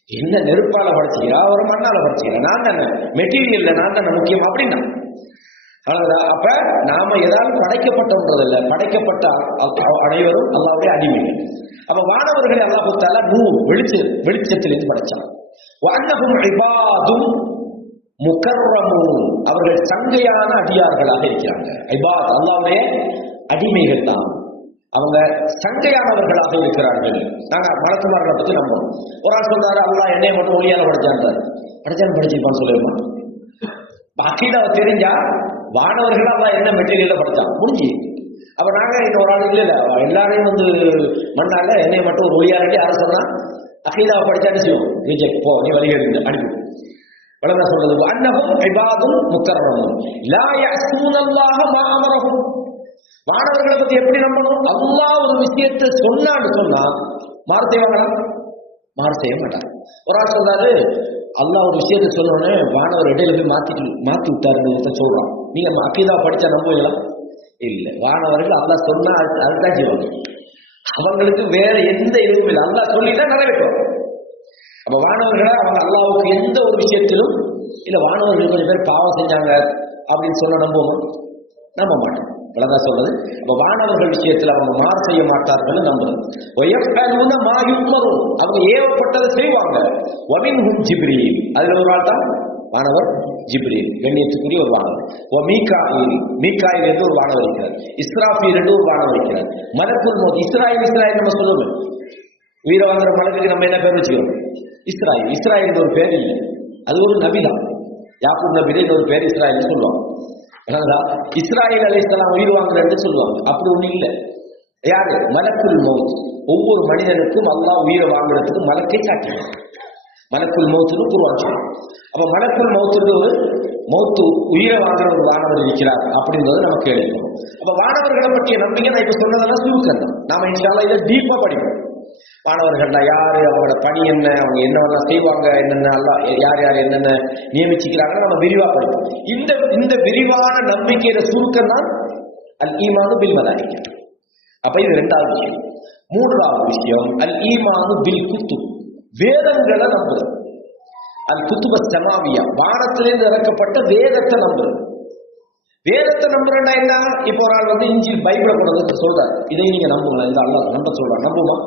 என்ன நெருப்பால படைச்சிக்கிறா, அவர் மண்ணால படைச்சிக்கிறா, நான் தானே மெட்டீரியல், நான் தானே முக்கியம் அப்படின்னா. அப்ப நாம ஏதாவது படைக்கப்பட்டோன்றதில்லை, படைக்கப்பட்ட அனைவரும் அல்லாஹ்வுடைய அடிமைகள். அப்ப வானவர்களை அல்லாஹ் தஆலா நூர் வெளிச்சத்திலிருந்து படைச்சான். வஅன்னஹும் இபாதும் முகர்ரமூன், அவர்கள் சங்கையான அடியார்களாக இருக்கிறாங்க. இபாத் அல்லாஹ்வுடைய அடிமைகள் தான், அவங்க சங்கையானவர்களாக இருக்கிறார்கள். நாங்க மலக்குமார்களை பத்தி நம்புறோம். ஒரு ஆள் சொல்றாரு, அல்லாஹ் என்னைய மட்டும் ஒளியால படைச்சான், படிச்சிருப்பான்னு சொல்லிருமா? அக்கீதாவை தெரிஞ்சா வானவர்கள் அல்லாஹ் என்ன மெட்டீரியல்ல படைச்சான் முடிஞ்சு. அப்ப நாங்க இன்னொரு ஆள் இல்ல எல்லாரையும் மண்ணால என்னைய மட்டும் ஒரு ஒளியாலே யாரும் சொன்னா அக்கீதாவை படிச்சான்னு செய்வோம். ரிஜெக்ட், போ, நீ வழிகேடு அனுப்பி. வளர்ந்தா சொல்றது அன்னஹும் இபாதும் முகர்ரமூன் லா யஸூனல்லாஹ மா அமரஹும். வானவர்களை பத்தி எப்படி நம்பணும்? அல்லாஹ் ஒரு விஷயத்தை சொன்னான்னு சொன்னா மாறு செய்வாங்களா? மாறு செய்ய மாட்டாங்க. ஒரு ஆள் சொல்றாரு, அல்லாஹ் ஒரு விஷயத்தை சொன்னோடனே வானவர் இடையில போய் மாத்தி விட்டாருன்னு சொல்றான். நீங்க அக்கீதா படிச்சா நம்புவீங்களா? இல்ல. வானவர்கள் அல்லாஹ் சொன்னா அதுதான் செய்வாங்க. அவங்களுக்கு வேற எந்த இதுவும் இல்லை. அல்லாஹ் சொல்லிட்டா நிறைவேற்றும். அப்ப வானவர்களை அவங்க அல்லாஹ்வுக்கு எந்த ஒரு விஷயத்திலும் இல்ல, வானவர்கள் கொஞ்சம் பேர் பாவம் செஞ்சாங்க அப்படின்னு சொல்ல நம்புவோமா? நம்ப மாட்டோம். இவ்வளவுதான் சொல்றது. அப்ப வானவர்கள் விஷயத்துல அவங்க மாறு செய்ய மாட்டார்கள் நம்புறது. அவங்க ஏவப்பட்டதை செய்வாங்க. வமின்ஹும் ஜிப்ரீல், அதுல ஒரு ஆள் தான் வானவர் ஜிப்ரீல், கண்ணியத்துக்குரிய ஒரு வானவர். மீகாயில், மீகாயில் என்று ஒரு வானவர் இருக்கிறார். இஸ்ராஃபீல் என்று ஒரு வானவர் இருக்கிறார். மலக்குல் மௌத், இஸ்ராயில், இஸ்ராயில் நம்ம சொல்லுவோம். உயிரை வாங்குற மலக்குக்கு நம்ம என்ன பேர் வச்சுக்கிறோம்? இஸ்ராயில். இஸ்ராயில் ஒரு பேர் இல்லை, அது ஒரு நபிதான். யாக்கூப் நபியில ஒரு பேர் இஸ்ராயில் சொல்லுவாங்க. இஸ்ராயில் அலைஹிஸ்ஸலாம் உயிர் வாங்குறன்னு சொல்லுவாங்க. அப்படி ஒண்ணு இல்லை. யாரு? மலக்குல் மௌத். ஒவ்வொரு மனிதனுக்கும் அல்லாஹ் உயிரை வாங்குறதுக்கு மலக்கை சாட்டினார். மலக்குல் மௌத்துன்னு குர்ஆன் சொல்லுவாங்க. அப்ப மலக்குல் மௌத்துன்னு ஒரு மௌத்து உயிரை வாங்குற ஒரு வானவர் இருக்கிறார் அப்படின்றது நமக்கு கேள்விப்படும். அப்ப வானவர்களை பற்றிய நம்பிக்கை நான் இப்ப சொன்னதெல்லாம் சுருக்கம் தான். நாம இன்ஷா அல்லாஹ் இதை டீப்பா படிப்போம். வானவர்கள்னா யாரு, அவங்களோட பணி என்ன, அவங்க என்னவெல்லாம் செய்வாங்க, என்னென்ன அல்லாஹ் யார் யார் என்னென்ன நியமிச்சுக்கிறாங்கன்னு நம்ம விரிவா படிப்போம். இந்த விரிவான நம்பிக்கையில சுருக்கம் தான் அல் ஈமானு பில் மலாயிகா. அப்ப இது இரண்டாவது விஷயம். மூன்றாவது விஷயம் அல் ஈமானு பில் குத்துப், வேதங்களை நம்புறது. அல் குத்துப ஸமாவியா, வானத்திலிருந்து இறக்கப்பட்ட வேதத்தை நம்புறது. வேதத்தை நம்புறா என்ன? இப்போ ஒரு ஆள் இஞ்சில் பைபிளை கொண்டு வந்து சொல்றாரு, இதை நீங்க நம்புங்களா, இந்த அல்லாஹ் நம்ப சொல்றாங்க, நம்புமா?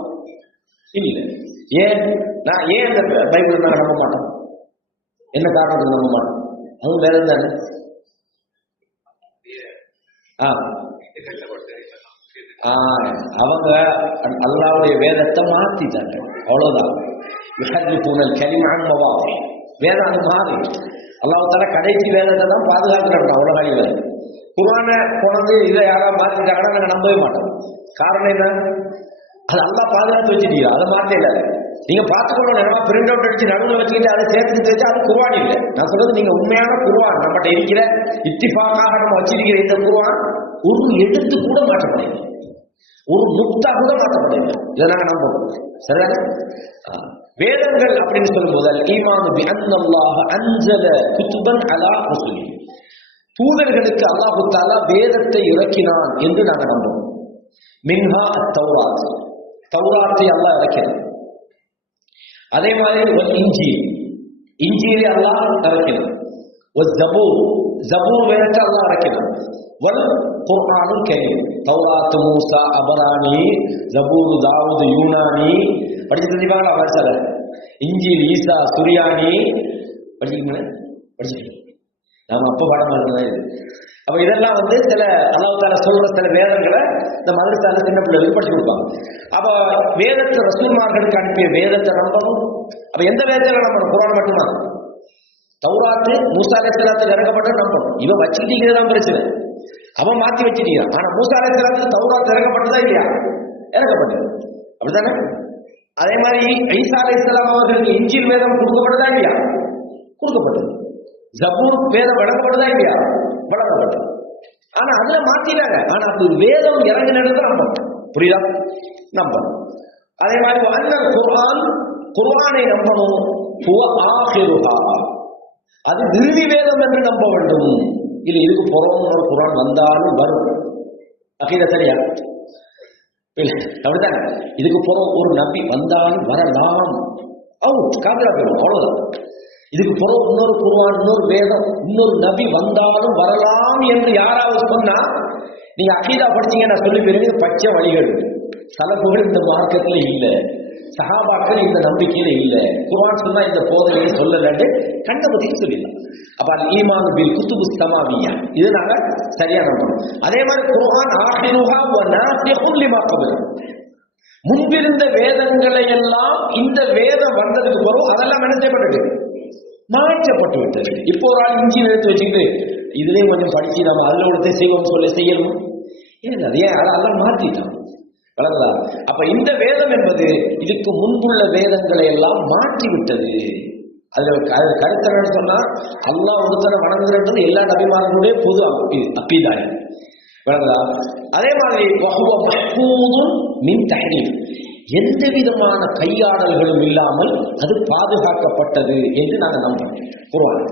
இல்ல. ஏன் இந்த பைபிள் நாங்க நம்ப மாட்டோம்? என்ன காரணத்துக்கு நம்ப மாட்டோம்? அது வேதம் தானே. அவங்க அல்லாஹ்வுடைய வேதத்தை மாத்திட்டாங்க, அவ்வளவுதான். வேதம் அது மாறி அல்லாஹ் தஆலா கடைசி வேதத்தை தான் பாதுகாக்கிறாங்க உலகில. குர்ஆனை கொண்டு இதை யாராவது மாத்திட்டாங்கன்னா நாங்க நம்பவே மாட்டோம். காரணம் என்ன? அது அல்லாஹ் பாதுகாத்து வச்சிருக்கீங்க, அதை மாற்றல. நீங்க பார்த்துக்கணும், நேரமா பிரிண்ட் அவுட் அடிச்சு நடுவில் வச்சுக்கிட்டு அதை சேர்த்து வச்சா அது குர்ஆன் இல்லை. நான் சொல்றது நீங்க உண்மையான குர்ஆன் நம்மகிட்ட இருக்கிற இத்திஃபாக்காக நம்ம வச்சிருக்கிற இந்த குர்ஆன் ஒரு எழுத்து கூட மாற்றப்படுது, ஒரு முக்தா கூட மாற்றப்படுது. இதை நாங்க நம்புவோம். சரிதானே? வேதங்கள் அப்படின்னு சொல்லும்போது அல் ஈமானு பி அன்னல்லாஹ அன்ஸல குதுபன் அலா ருசுலிஹி, தூதர்களுக்கு அல்லாஹ் தஆலா வேதத்தை இறக்கினான் என்று நாங்க நம்புவோம். மின்ஹா அத்-தௌராத், தௌராத்தை அல்லாஹ் இறக்கினான். அதே மாதிரி இன்ஜீல், இன்ஜீலை அல்லாஹ் இறக்கினான். ஜபூர், ஜபூர் வேதத்தை அல்லாஹ் இறக்கினான். வல் குர்ஆனுல் கரீம், தௌராத் மூசா அபரானி, ஜபூர் தாவூத் யூனானி படிச்சிருந்தீங்களா? வாசல இன்ஜீல் ஈசா சுரியானி படிச்சிருக்கீங்களா? படிச்சிருக்கீங்க. நாம அப்ப பாடம் பண்ணது. அப்ப இதெல்லாம் சில அல்லாஹ் தஆலா சொல்ற சில வேதங்களை இந்த மதரசால சின்ன பிள்ளைகளுக்கு படிச்சு கொடுப்பாங்க. அப்ப வேதத்தை ரசூல்மார்களுக்கு அனுப்பிய வேதத்தை நம்பணும். அப்ப எந்த வேதத்தை நம்பணும்? குர்ஆன் மட்டும்தான். தௌராத்து மூசா அலைஹிஸ்ஸலாத்துக்கு இறக்கப்பட்டது நம்பணும். இவன் வச்சுக்கிட்டீங்கதான் பிரச்சனை, அவன் மாத்தி வச்சிருக்கான். ஆனா மூசா அலைஹிஸ்ஸலாத்துக்கு தௌராத் இறக்கப்பட்டதா இல்லையா? இறக்கப்பட்டது, அப்படித்தானே? அதே மாதிரி ஈசா அலைஹிஸ்ஸலாம் அவர்களுக்கு இன்ஜீல் வேதம் கொடுக்கப்பட்டதா இல்லையா? கொடுக்கப்பட்டது. ஜபூர் வேதம் வழங்கப்படுதா இல்லையா? வழங்கப்பட்டது. ஆனா அதுல மாத்தினாங்க. ஆனா அது ஒரு வேதம் இறங்கினது நம்பணும். புரியுதா? நம்பணும். அதே மாதிரி அன்னல் குர்ஆன், குர்ஆனை நம்பணும். ஹுவ ஆகிருஹா, அது இறுதி வேதம் என்று நம்ப வேண்டும். இல்ல இதுக்கு புறம் ஒரு குர்ஆன் வந்தாலும் வரும், அகீதா சரியா? இல்ல அப்படித்தானே? இதுக்கு புறம் ஒரு நபி வந்தாலும் வரலாம், காபிரா போயிடும், அவ்வளவுதான். இதுக்கு புறம் இன்னொரு குர்ஆன், இன்னொரு வேதம், இன்னொரு நபி வந்தாலும் வரலாம் என்று யாராவது சொன்னா நீங்க அகீதா படிச்சீங்க, நான் சொல்லி போயிருங்க, பச்சை வழிகள். சலப்புகள் இந்த மார்க்கத்துல இல்ல, சஹாபாக்கள் இந்த நம்பிக்கையில இல்ல, குர்ஆன் சொன்னா இந்த போதனையை சொல்லலன்னு கண்டபதிக்கு சொல்லிடலாம். அப்ப அல் ஈமான் பில் குதுபு ஸமாவியா, இது நாங்க சரியா நம்பணும். அதே மாதிரி குர்ஆன் ஆஹிருஹா வ நாஸிஹுன் லிமா கபல, முன்பிருந்த வேதங்களை எல்லாம் இந்த வேதம் வந்ததுக்கு பிறகு அதெல்லாம் என்ன செய்யப்பட்டது? மாற்றப்பட்டு விட்டது. இப்போ ஒரு ஆள் இஞ்சி எடுத்து வச்சுக்கிட்டு இதுலயும் கொஞ்சம் படிச்சு நம்ம அதுல உள்ளதை செய்வோம் சொல்ல செய்யணும். ஏன் அதே அதெல்லாம் மாற்றிட்டான், வளர்ந்தா. அப்ப இந்த வேதம் என்பது இதுக்கு முன்புள்ள வேதங்களை எல்லாம் மாற்றி விட்டது. அதுல கருத்து சொன்னா அல்லாஹ் ஒருத்தனை வணங்குறது எல்லா நபிமார்களுடைய பொது அக்கீதா, வளர்ந்தா. அதே மாதிரி வஹுவ மஹ்ஃபூதுன் மின் தஹ்ரீஃப், எந்த விதமான கையாடல்களும் இல்லாமல் அது பாதுகாக்கப்பட்டது என்று நாங்கள் நம்புறோம் குர்ஆன்.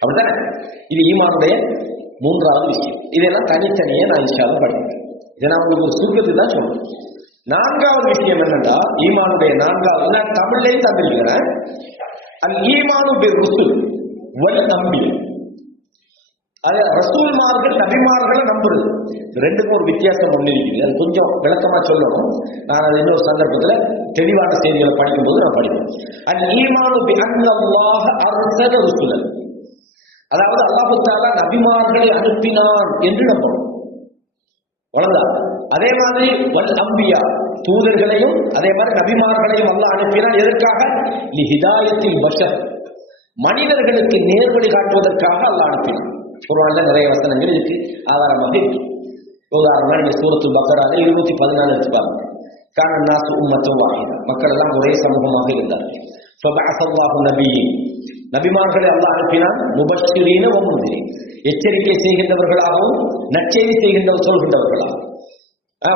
அப்படித்தானே? இது ஈமானுடைய மூன்றாவது விஷயம். இதெல்லாம் தனித்தனியே நான் இன்ஷா அல்லாஹ் படிக்கிறேன். இதை நான் உங்களுக்கு ஒரு சுருக்கத்துக்கு தான் சொல்றேன். நான்காவது விஷயம் என்னன்னா, ஈமானுடைய நான்காவது, நான் தமிழ்லையும் தந்திருக்கிறேன், அல் ஈமானு பிர் ருசுல் வல் அன்பியா. அது ரசூல்மார்கள் நபிமார்களை நம்புறது, ரெண்டுக்கும் ஒரு வித்தியாசம் ஒண்ணு இருக்குது. அது கொஞ்சம் விளக்கமா சொல்லணும். நான் அது இன்னொரு சந்தர்ப்பத்தில் தெளிவான செய்திகளை படிக்கும்போது நான் படிப்பேன். அல் ஈமானு பி அன்னல்லாஹ அர்ஸல ருசுலன், அதாவது அல்லாஹ் தஆலா நபிமார்களை அனுப்பினான் என்று நம்பணும். அவ்வளவுதான். அதே மாதிரி வல் அம்பியா தூதர்களையும் அதே மாதிரி நபிமார்களையும் அல்லாஹ் அனுப்பினான். எதற்காக? லி ஹிதாயத்தில் பஷர், மனிதர்களுக்கு நேர்வழி காட்டுவதற்காக அல்லாஹ் அனுப்பினான். குர்ஆன்ல நிறைய வசனங்கள் இருக்கு, ஆதாரமாக இருக்கு. உதாரணமா நீங்க சூரத்துல் பக்ரால 214 எடுத்துப்பாங்க. கான நாசு உம்மத்தன் வாஹிதா, மக்கள் எல்லாம் ஒரே சமூகமாக இருந்தார்கள். ஃபபஅஸ அல்லாஹு நபியீன், நபிமார்களை அல்லாஹ் அனுப்பினான். முபஷ்ஷிரீன வ முன்திரீன், எச்சரிக்கை செய்கின்றவர்களாகவும் நற்செய்தி சொல்கின்றவர்களாகவும்.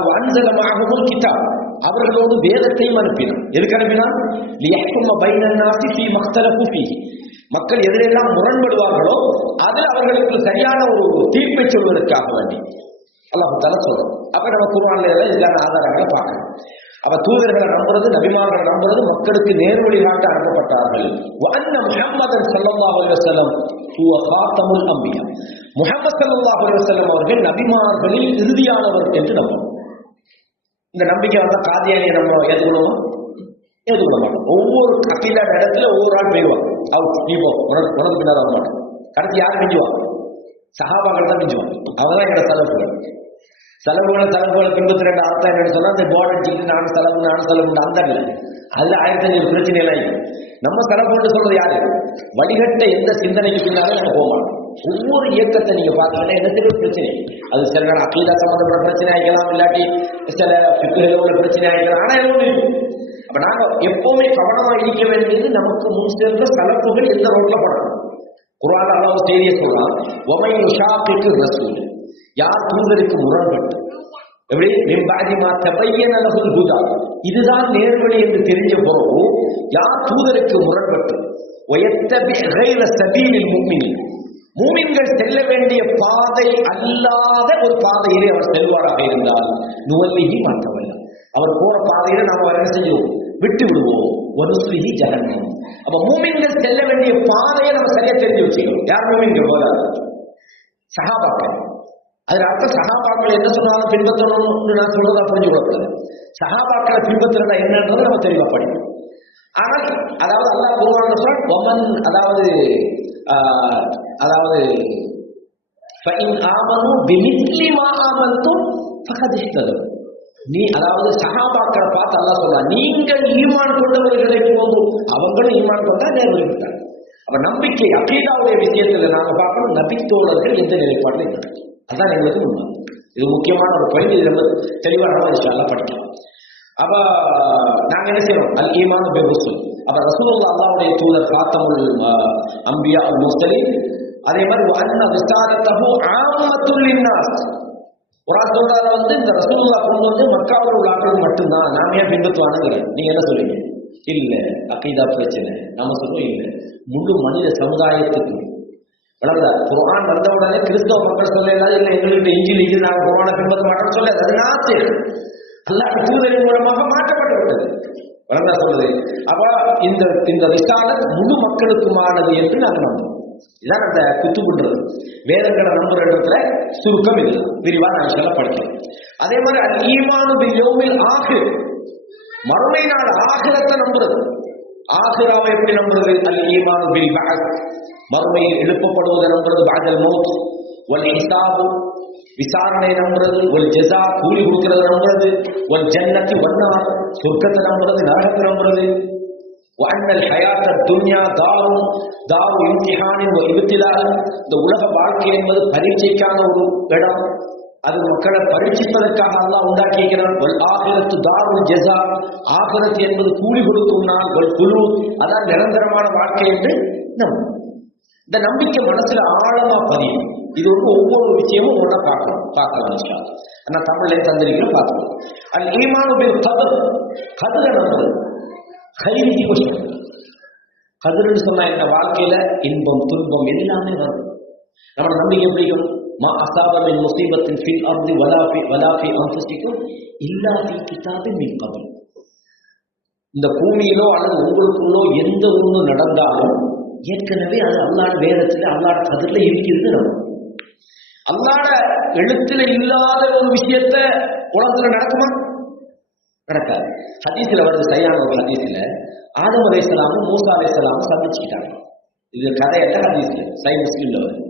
வஅன்ஸல மஅஹுல் கிதாப், அவர்களோடு வேதத்தையும் அனுப்பினான். எதுக்கு அனுப்பினான்? லியஹ்கும பைனன் நாஸி ஃபீ மக்தலஃபு ஃபீஹி, மக்கள் எதிரெல்லாம் முரண்படுவார்களோ அதில் அவர்களுக்கு சரியான ஒரு தீர்ப்பை சொல்வதற்காக வேண்டி அல்லாஹ் தஆலா சொல்றான். அப்ப நம்ம குர்ஆன்ல இதுக்கான ஆதாரங்களை பார்க்கணும். அப்ப தூதர்களை நம்புறது, நபிமார்களை நம்புறது, மக்களுக்கு நேர்வழி காட்ட அனுப்பப்பட்டார்கள். வஅன்ன முஹம்மதன் ஸல்லல்லாஹு அலைஹி வஸல்லம் ஹுவ காத்தமுல் அம்பியா, முஹம்மது ஸல்லல்லாஹு அலைஹி வஸல்லம் அவர்கள் நபிமார்களில் இறுதியானவர் என்று நம்புவோம். இந்த நம்பிக்கை வந்தா காதியானியை நம்ம ஏற்றுக்கணுமா? ஏற்றுக்கொள்ள மாட்டோம். ஒவ்வொரு அகில இடத்துல ஒவ்வொரு ஆள் போயிடுவாங்க. நீ போ, உனக்கு பின்னால் வர மாட்டோம். கடைசி யார் மிஞ்சுவாங்க? சஹாபாக்கள் தான் மிஞ்சுவாங்க. அவங்கதான் எங்களோட செலவுகளை பின்பற்ற அர்த்தம் என்னன்னு சொன்னா, அந்த போர்டு அடிச்சுட்டு நான் செலவு அந்த இல்லை. அதுல 1500 பிரச்சனை எல்லாம். நம்ம செலவு சொல்றது யாரு? வழிகட்ட எந்த சிந்தனைக்கு பின்னாலும் நம்ம போக மாட்டோம். ஒவ்வொரு இயக்கத்தை நீங்க பாத்தீங்கன்னா என்ன தெரியும் பிரச்சனை. அது சில நேரம் அகீதா சம்பந்தப்பட்ட பிரச்சனை ஆகிக்கலாம், இல்லாட்டி சில ஃபிக்ஹ்ல உள்ள பிரச்சனை ஆகிக்கலாம். ஆனா எதுவும் இருக்கு. அப்ப நாங்க எப்பவுமே கவனமா இருக்க வேண்டியது, நமக்கு முன் சேர்ந்த சலப்புகள் எந்த ரோட்ல படணும். குர்ஆன்ல அல்லாஹ் ஒரு செய்தியை சொல்றான், வமை யுஷாபிக்கு ரசூல், யார் தூதருக்கு முரண்பட்டு, எப்படி மின்பாதி மா தபையன லஹுல் ஹுதா, இதுதான் நேர்வழி என்று தெரிஞ்ச பிறகு யார் தூதருக்கு முரண்பட்டு வயத்தபி கைர சபீலில் முஃமினீன், மூமின்கள் செல்ல வேண்டிய பாதை அல்லாத ஒரு பாதையிலே அவர் செல்வாராக இருந்தால் நுவல்லிஹி மா தவல்லா, அவர் போற பாதையில நாம என்ன செய்வோம்? விட்டு விடுவோம். வனுஸ்லிஹி ஜஹன்னம். அப்ப மூமின்கள் செல்ல வேண்டிய பாதையை நம்ம சரியா தெரிஞ்சு வச்சுக்கணும். யார் மூமின்கள்? போதாது சஹாபாக்கள். அதுல அர்த்தம் சஹாபாக்கள் என்ன சொன்னாலும் பின்பற்றணும்னு நான் சொல்றதா புரிஞ்சு கொடுக்கல. சஹாபாக்களை பின்பற்றுறதா என்னன்றது நம்ம தெளிவா படிக்கணும். ஆனால் அதாவது அல்லாஹ் குர்ஆன்ல சொல்றான், ஒமன், அதாவது ஃபஇன் ஆமனு பிமிஸ்லி மா ஆமன்தும் ஃபகத் இஹ்ததவ், நீ அதாவது சஹாபாக்களை பார்த்து அல்லாஹ் சொல்றான், நீங்கள் ஈமான் கொண்டவர்களை போன்று அவங்களும் ஈமான் கொண்டா நேர்வழிவிட்டாங்க. அப்ப நம்பிக்கை அகீதாவுடைய விஷயத்துல நாம பார்க்கணும், நபித்தோழர்கள் எந்த நிலைப்பாடுல இருக்காங்க, அதான் எங்களுக்கு உண்மை. இது முக்கியமான ஒரு பயிர். இது ரொம்ப தெளிவாக நம்ம இன்ஷாஅல்லாஹ் படிக்கலாம். அப்ப நாங்க என்ன செய்யறோம்? அல் ஈமான் பி ருசுல். அப்ப ரசூலுல்லாஹ் அல்லாஹ்வுடைய தூதர், காத்தமுல் அம்பியா அல் முர்சலீன். அதே மாதிரி வஅன்ன ரிசாலத்தஹு ஆம்மத்துல் லின்னாஸ், ஒரு சொல்றாரு இந்த ரசூலுல்லாஹ் கொண்டு வந்து மக்காவில் உள்ள ஆட்கள் மட்டும்தான் நாம ஏன் பின்பற்றுவானுங்கிறேன். நீங்க என்ன சொல்றீங்க? இல்ல, அகீதா பிரச்சனை. நம்ம சொல்றோம் இல்ல, முழு மனித சமுதாயத்துக்கு வளர்ந்தார். குர்ஆன் வந்த உடனே கிறிஸ்தவ மக்கள் சொல்ல இல்லை, எங்களுக்கு இஞ்சில் இது நாங்கள் குர்ஆனை பின்பற்ற மாட்டோம்னு சொல்ல, அது நாத்தியம். அல்லாஹ் தூதரின் மூலமாக மாற்றப்பட்டு விட்டது. வளர்ந்தா சொல்றது. அப்ப இந்த ரிசாலத் முழு மக்களுக்குமானது என்று நாங்கள் நம்புறோம். இதான் அந்த குத்துபுன்றது. வேதங்களை நம்புற இடத்துல சுருக்கம் இது. விரிவா நான் சொல்ல படிக்கிறேன். அதே மாதிரி அல் ஈமானு பில் யௌமில் ஆகிர், மறுமை நாள் ஆகிரத்தை நம்புறது. ஆகிராவை எப்படி நம்புறது? அல் ஈமானு பில் பஅத், மறுமையில் எழுப்பப்படுவதை நம்புறது. பஅதல் மௌத் வல் ஹிசாப், விசாரணை நம்புறது. வல் ஜஸா, கூலி கொடுக்கிறது நம்புறது. வல் ஜன்னதி வன் நார், சொர்க்கத்தை நம்புறது, நரகத்தை நம்புறது. வஅன்னல் ஹயாத்தத் துன்யா தாரு இம்திஹானின் வ இப்திலா, இந்த உலக வாழ்க்கை என்பது பரீட்சைக்கான ஒரு இடம். அது மக்களை பரீட்சிப்பதற்காக அல்லாஹ் உண்டாக்கி இருக்கிறான். வல் ஆகிரத்து தாருல் ஜஸா, ஆகிரத் என்பது கூலி கொடுக்கும் நாள். வல் குலூத், அதான் நிரந்தரமான வாழ்க்கை என்று நம்பும். இந்த நம்பிக்கை மனசுல ஆழமா பதியும். இது ஒவ்வொரு விஷயமும் ஒன்றா பார்க்கலாம். ஆனா தமிழ்ல தந்திரிக்கிற பார்க்கலாம். அல் ஈமானு பில் கத்ர், கத்ரை நம்புறது. கைரிஹி வ ஷர், கத்ர்னு சொன்னா என்ன? வாழ்க்கையில இன்பம் துன்பம் எல்லாமே வரும். நம்ம நம்பிக்கை எப்படி? மா அஸாப மின் முஸீபத்தின் ஃபில் அர்தி வலா ஃபி அன்ஃபுஸிக்கும் இல்லா ஃபீ கிதாபின் மின் கப்ல், இந்த பூமியிலோ அல்லது உங்களுக்குள்ளோ எந்த ஒன்று நடந்தாலும் ஏற்கனவே அது அல்லாஹ் வேதத்துல அல்லாஹ் கதிரில இருக்கிறது. நம்ம அல்லாஹ் எழுத்துல இல்லாத ஒரு விஷயத்த உலகத்துல நடக்குமா? நடக்காது. ஹதீஸ்ல வருது, சரியான ஒரு ஹதீஸ்ல ஆதம் அலைஹிஸ்ஸலாம் மூசா அலைஹிஸ்ஸலாம் சந்திச்சுட்டாங்க. இது கதையற்ற ஹதீஸ்ல சஹீஹ் முஸ்லிம்ல வருது.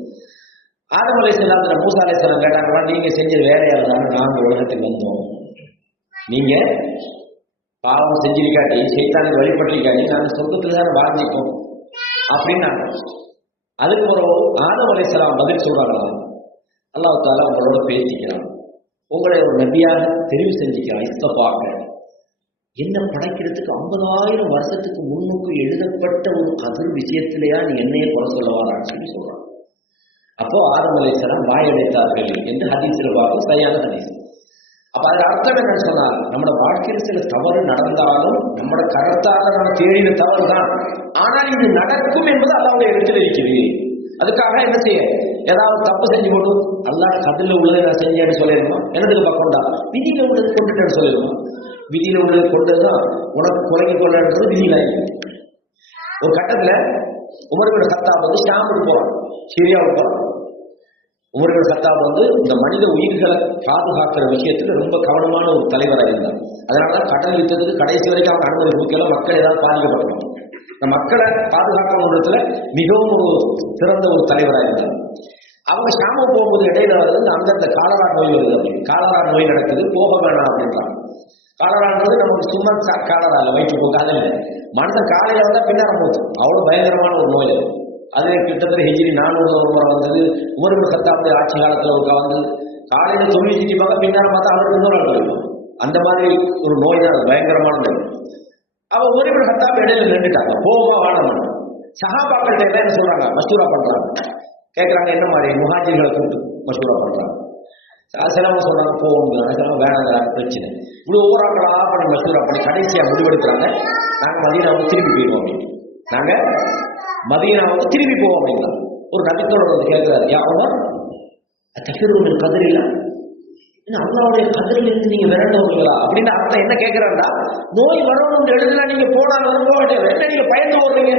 ஆதம் அலைஹிஸ்ஸலாம் மூசா அலைஹிஸ்ஸலாம் கேட்டாங்களா, நீங்க செஞ்ச வேலையால தான் நாங்க உலகத்துக்கு வந்தோம், நீங்க பாவம் செஞ்சிருக்காட்டி சைத்தானுக்கு வழிபட்டிருக்காட்டி நாங்க சொர்க்கத்துல தான் வாழ்ந்திருக்கோம் அப்படின்னாங்க. அதுக்கு பிறகு ஆதம் அலைஹிஸ்ஸலாம் பதில் சொல்றாங்களா, அல்லாஹ் தஆலா உங்களோட பேசிக்கிறான், உங்களை ஒரு நபியாக தெரிவு செஞ்சுக்கிறான், இஸ்தஃபாக. என்ன படைக்கிறதுக்கு 50,000 வருஷத்துக்கு முன்னுக்கு எழுதப்பட்ட ஒரு கதிர் விஷயத்திலேயா நீ என்னைய குறை சொல்ல வாரான்னு சொல்லி சொல்றான். அப்போ ஆதம் அலைஹிஸ்ஸலாம் வாயடைத்தார்கள் என்று ஹதீஸ்ல பார்க்கும், சரியான ஹதீஸ். அப்ப அதுக்கு அர்த்தம் என்னன்னு சொன்னா, நம்மளோட வாழ்க்கையில் சில தவறு நடந்தாலும் நம்மளோட கருத்தால நம்ம தேடின தவறு தான், ஆனால் இது நடக்கும் என்பது அல்லாஹ்வுடைய இடத்தில் இருக்கிறது. அதுக்காக என்ன செய்ய, ஏதாவது தப்பு செஞ்சு போட்டு அல்லாஹ் கதிரில் உள்ளதை நான் செஞ்சேன்னு சொல்லிடுமா, என்னதுக்கு பக்கம்டா விதியில உள்ளது கொண்டுட்டேன்னு சொல்லிடுமா. விதியில உள்ளது கொண்டதுதான் உனக்கு கொலைக்கு கொள்ளன்றது விதியில. ஒரு கட்டத்துல உமர் இப்னு கத்தாப் வந்து ஷாமுக்கு போறான், சிரியாவுக்கு போறான். உமர் இப்னு கத்தாப் வந்து இந்த மனித உயிர்களை பாதுகாக்கிற விஷயத்துல ரொம்ப கவனமான ஒரு தலைவராக இருந்தார். அதனால கடல் யுத்தத்துக்கு கடைசி வரைக்கும் அவங்க அனுமதி கொடுக்கல, மக்கள் ஏதாவது பாதிக்கப்படணும், இந்த மக்களை பாதுகாக்கிற மிகவும் ஒரு சிறந்த ஒரு தலைவராக இருந்தார். அவங்க ஷாமுக்கு போகும்போது இடையில வந்து அந்தந்த காலரா நோய் வருது, அப்படி காலரா நோய் நடக்குது, போக வேணாம் அப்படின்றாங்க. காலரான்றது நமக்கு சும்மா காலரா இல்லை, வயிற்று போக்காத இல்லை, மனுஷன் காலையில வந்தா பின்னார போகுது, அவ்வளவு பயங்கரமான ஒரு நோய். அது கிட்டத்தட்ட ஹிஜ்ரி 400 ஒரு முறை வந்தது. உமர் இப்னு கத்தாபுடைய ஆட்சி காலத்துல ஒரு வந்து காலையில தொழில் செஞ்சுப்பாங்க, பின்னார பார்த்தா அவருக்கு இன்னொரு நாள் கிடைக்கும். அந்த மாதிரி ஒரு நோய் தான், பயங்கரமான நோய். அவ உமர் இப்னு கத்தாப் இடையில நின்றுட்டாங்க, போவா வாழணும். சஹாபாக்கள்கிட்ட என்ன சொல்றாங்க, மஷூரா பண்றாங்க, கேட்கறாங்க என்ன மாதிரி முஹாஜிர்களை கூப்பிட்டு மஷூரா பண்றாங்க. சிலவங்க சொல்றாங்க போவோம், சிலவங்க வேணாம் பிரச்சனை, இப்படி ஒவ்வொரு ஆக்களா பண்ணி மஷூரா பண்ணி கடைசியா முடிவெடுக்கிறாங்க, நாங்க மதீனாவுக்கு திரும்பி போயிடுவோம் அப்படின்னு. நாங்க மதீனாவுக்கு திரும்பி போவோம் அப்படின்னா ஒரு நபித்தோட வந்து கேட்கிறாரு, யாருன்னா தஃபிருல் கதிரில அல்லாஹ்வுடைய கதிரில் இருந்து நீங்க விரண்டவங்களா அப்படின்னு அர்த்தம். என்ன கேட்கிறாருன்னா, நோய் வரணும்னு எழுதுனா நீங்க போனாலும் போக வேண்டியது என்ன, நீங்க பயந்து ஓடுறீங்க,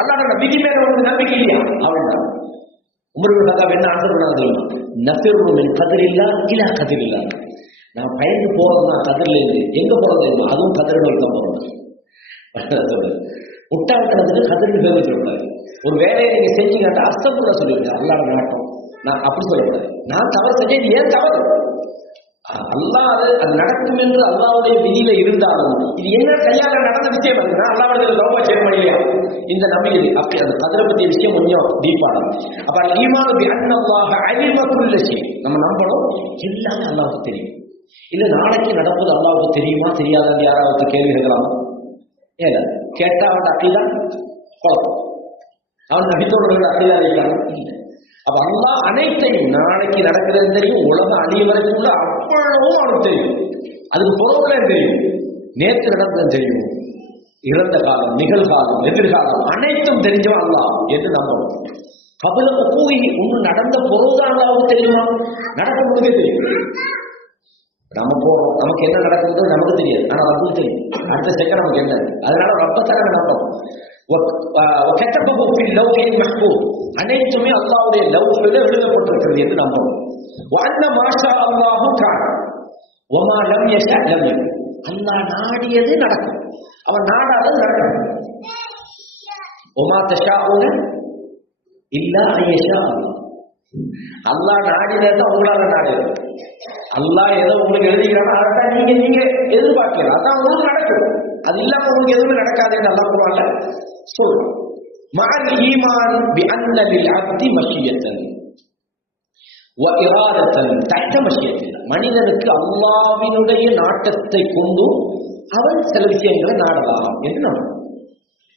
அல்லாஹ்வோட விதி மேல உங்களுக்கு நம்பிக்கை இல்லையா அப்படின்னா. உமர் இப்னு கத்தாப் என்ன ஆன்சர் பண்ணாங்க தெரியுமா, நஃபிரு மின் கதிரில்லா இலா கதிரில்லா, நான் பயந்து போறதுனா கதிரில இருந்து எங்க போறது, அதுவும் கதிர் நோய் தான் போறது. முட்டாள்தனத்துக்கு கதிரில் பேர் வச்சிருக்கூடாது. ஒரு வேலையை நீங்க செஞ்சீங்கன்னா அஸ்தகுல்லா சொல்லிவிட்டு அல்லாஹ் நாட்டம், நான் அப்படி சொல்லக்கூடாது, நான் தவறு செஞ்சேன், ஏன் தவறு, அல்லாஹ் அது நடக்கும் என்று அல்லாஹ்வுடைய விதியில இருந்தாலும் இது என்ன கையால நடந்த விஷயம் அப்படின்னா அல்லாஹ்வுடைய தௌபா செய்ய முடியலையா இந்த நம்பிக்கை. அப்படி அந்த கதிரை பற்றிய விஷயம் கொஞ்சம் டீப்பான. அப்ப ஈமான் பி அன்னல்லாஹ அலிம குல்ல ஷை, நம்ம நம்பணும் எல்லாமே அல்லாஹ்வுக்கு தெரியும். இல்ல நாளைக்கு நடப்பது அல்லாஹ்வுக்கு தெரியுமா தெரியாதான்னு யாராவது கேள்வி கேட்கலாமா? ஏல கேட்டா அவன் அக்கீதா குழப்பம், அவன் நபித்தோடு அக்கீதா இருக்காங்க இல்லை. அப்ப அல்லாஹ் அனைத்தையும் நாளைக்கு நடக்கிறது தெரியும், உலகம் அழிய வரைக்கும் உள்ள அவ்வளவும் அவனுக்கு தெரியும், அதுக்கு பொருளே தெரியும், நேற்று நடந்தது தெரியும், இறந்த காலம் நிகழ்காலம் எதிர்காலம் அனைத்தும் தெரிஞ்சவன் அல்லாஹ் என்று நம்பணும். கபல கூவி ஒண்ணு நடந்த பொருள்தான் அல்லாஹ்வுக்கு தெரியுமா, நடக்கும் பொழுதே தெரியும். நம்ம போறோம், நமக்கு என்ன நடக்குது நமக்கு தெரியாது, ஆனா ரப்புக்கு தெரியும் அடுத்த செகண்ட் நமக்கு என்ன. அதனால ரப்பத்தான் நம்பணும். அனைத்துமே அல்லாஹ்வுடைய லவ்ஹில் எழுதப்பட்டிருக்கிறது என்று நம்பணும். அல்லாஹ் நாடியது நடக்கும், அவன் நாடாதது நடக்கும். அல்லாஹ் நாடினதான் உங்களால நாடியது. அல்லாஹ் ஏதோ உங்களுக்கு எழுதுகிறானா அதான் நீங்க எதிர்பார்க்கலாம், அதான் உங்களுக்கு நடக்கும். அது இல்லாம உங்களுக்கு எதுவுமே நடக்காதுன்னு அல்லாஹ் குர்ஆன்ல சொல்றான். மஅல் ஈமான் பிஅன்ன லில் அப்தி மஷியத்தன் வ இராதத்தன் தஹ்த மஷியத்தில்லாஹ், மனிதனுக்கு அல்லாஹ்வினுடைய நாட்டத்தை கொண்டு அவன் சில விஷயங்களை நாடலாம் என்று நம்ம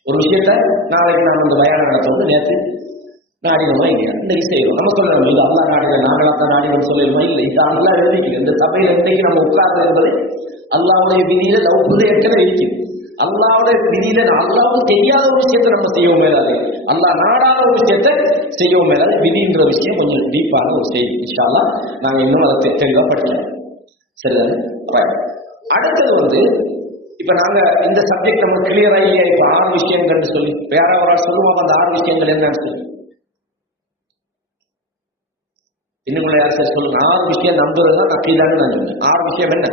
ஒரு விஷயத்தை நாளைக்கு நாம் இந்த பயானம் நடத்துவது நேற்று நாடினோமா இல்லையா, இன்னைக்கு செய்யணும் நம்ம சொல்லணும், இது அல்லாஹ் நாடின நாங்களாத்தான் நாடினோம் சொல்லணுமா இல்லை, இது அல்லாஹ் எழுதிக்கல. இந்த சபையில இன்னைக்கு நம்ம உட்கார்ந்து என்பது அல்லாஹ்வுடைய விதியில லவ்ஹுல ஏற்கனவே இருக்குது. அல்லாஹ்வுடைய விதியில அல்லாஹ்வுக்கு தெரியாத ஒரு விஷயத்தை நம்ம செய்யவும் மேலாது, அல்லாஹ் நாடாத ஒரு விஷயத்தை செய்யவும் மேலாது. விதின்ற விஷயம் கொஞ்சம் டீப்பான ஒரு செய்தி, இன்ஷா அல்லாஹ் நாங்க இன்னும் அதை தெளிவாக படிக்கலாம். சரிதானே? அடுத்தது வந்து இப்ப நாங்க இந்த சப்ஜெக்ட் நம்ம கிளியரா இல்லையா, இப்ப 6 விஷயங்கள் சொல்லி வேற ஒரு சொல்லுவாங்க, அந்த 6 விஷயங்கள் என்னன்னு சொல்லி இன்னும் யார் சார் சொல்லுங்க. 6 விஷயம் நம்புறது தான் அக்கீதான்னு நான் சொன்னேன். 6 விஷயம் என்ன?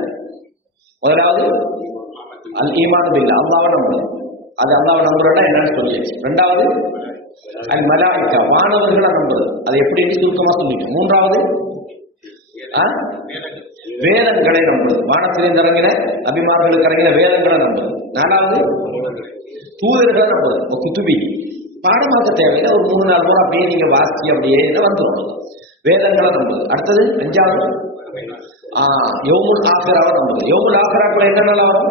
முதலாவது அல் ஈமான் பில்லாஹ், அல்லாஹ்வை நம்புறது. அது அல்லாஹ் நம்புறா என்னன்னு சொல்லியாச்சு. ரெண்டாவது அல் மலாயிகா வானவர்களை நம்புறது, அது எப்படின்னு சுருக்கமா சொல்லிட்டோம். மூன்றாவது வேதங்களை நம்புறது, வானத்திலிருந்து இறங்கின அபிமார்களுக்கு இறங்கின வேதங்களை நம்புறது. நாலாவது தூதர்களை நம்புறது, குத்துபி பாடமாக்க தேவையில்லை, ஒரு 3-4 முறை அப்படியே நீங்க வாசி அப்படியே வந்துடும். வேதங்களை நம்புறது. அடுத்தது அஞ்சாவது யௌமுல் ஆகிராவை நம்புறது. யௌமுல் ஆகிராக்குள்ள என்னென்ன வரும்?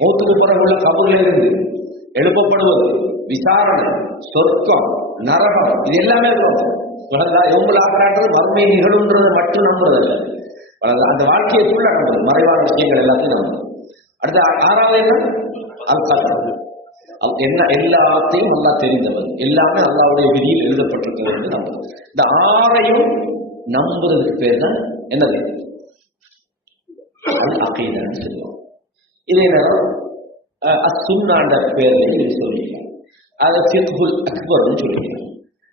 மௌத்துக்கு பிறகுள்ள கபூர்ல இருந்து எழுப்பப்படுவது, விசாரணை, சொர்க்கம், நரகம், இது எல்லாமே வரும். யௌமுல் ஆகிரான்றது மறுமை நிகழ்வுன்றது மட்டும் நம்புறது இல்லை, அந்த வாழ்க்கையை ஃபுல்லா நம்புறது, மறைவான விஷயங்கள் எல்லாத்தையும் நம்புறது. அடுத்த ஆறாவது என்ன? அல் கதர், என்ன எல்லாத்தையும் நல்லா தெரிந்தவர், எல்லாமே அல்லாஹ்வுடைய விதியில் எழுதப்பட்டிருக்கிறது என்று நம்புறது. இந்த ஆறையும் நம்புறதுக்கு பேர் தான் என்னது? அகீதான்னு சொல்லுவோம். இதே நேரம் அசுன்னாண்ட பேர்லையும் இது சொல்லிக்கலாம், அதை ஃபிக்ஹுல் அக்பர்னு சொல்லிக்கலாம்.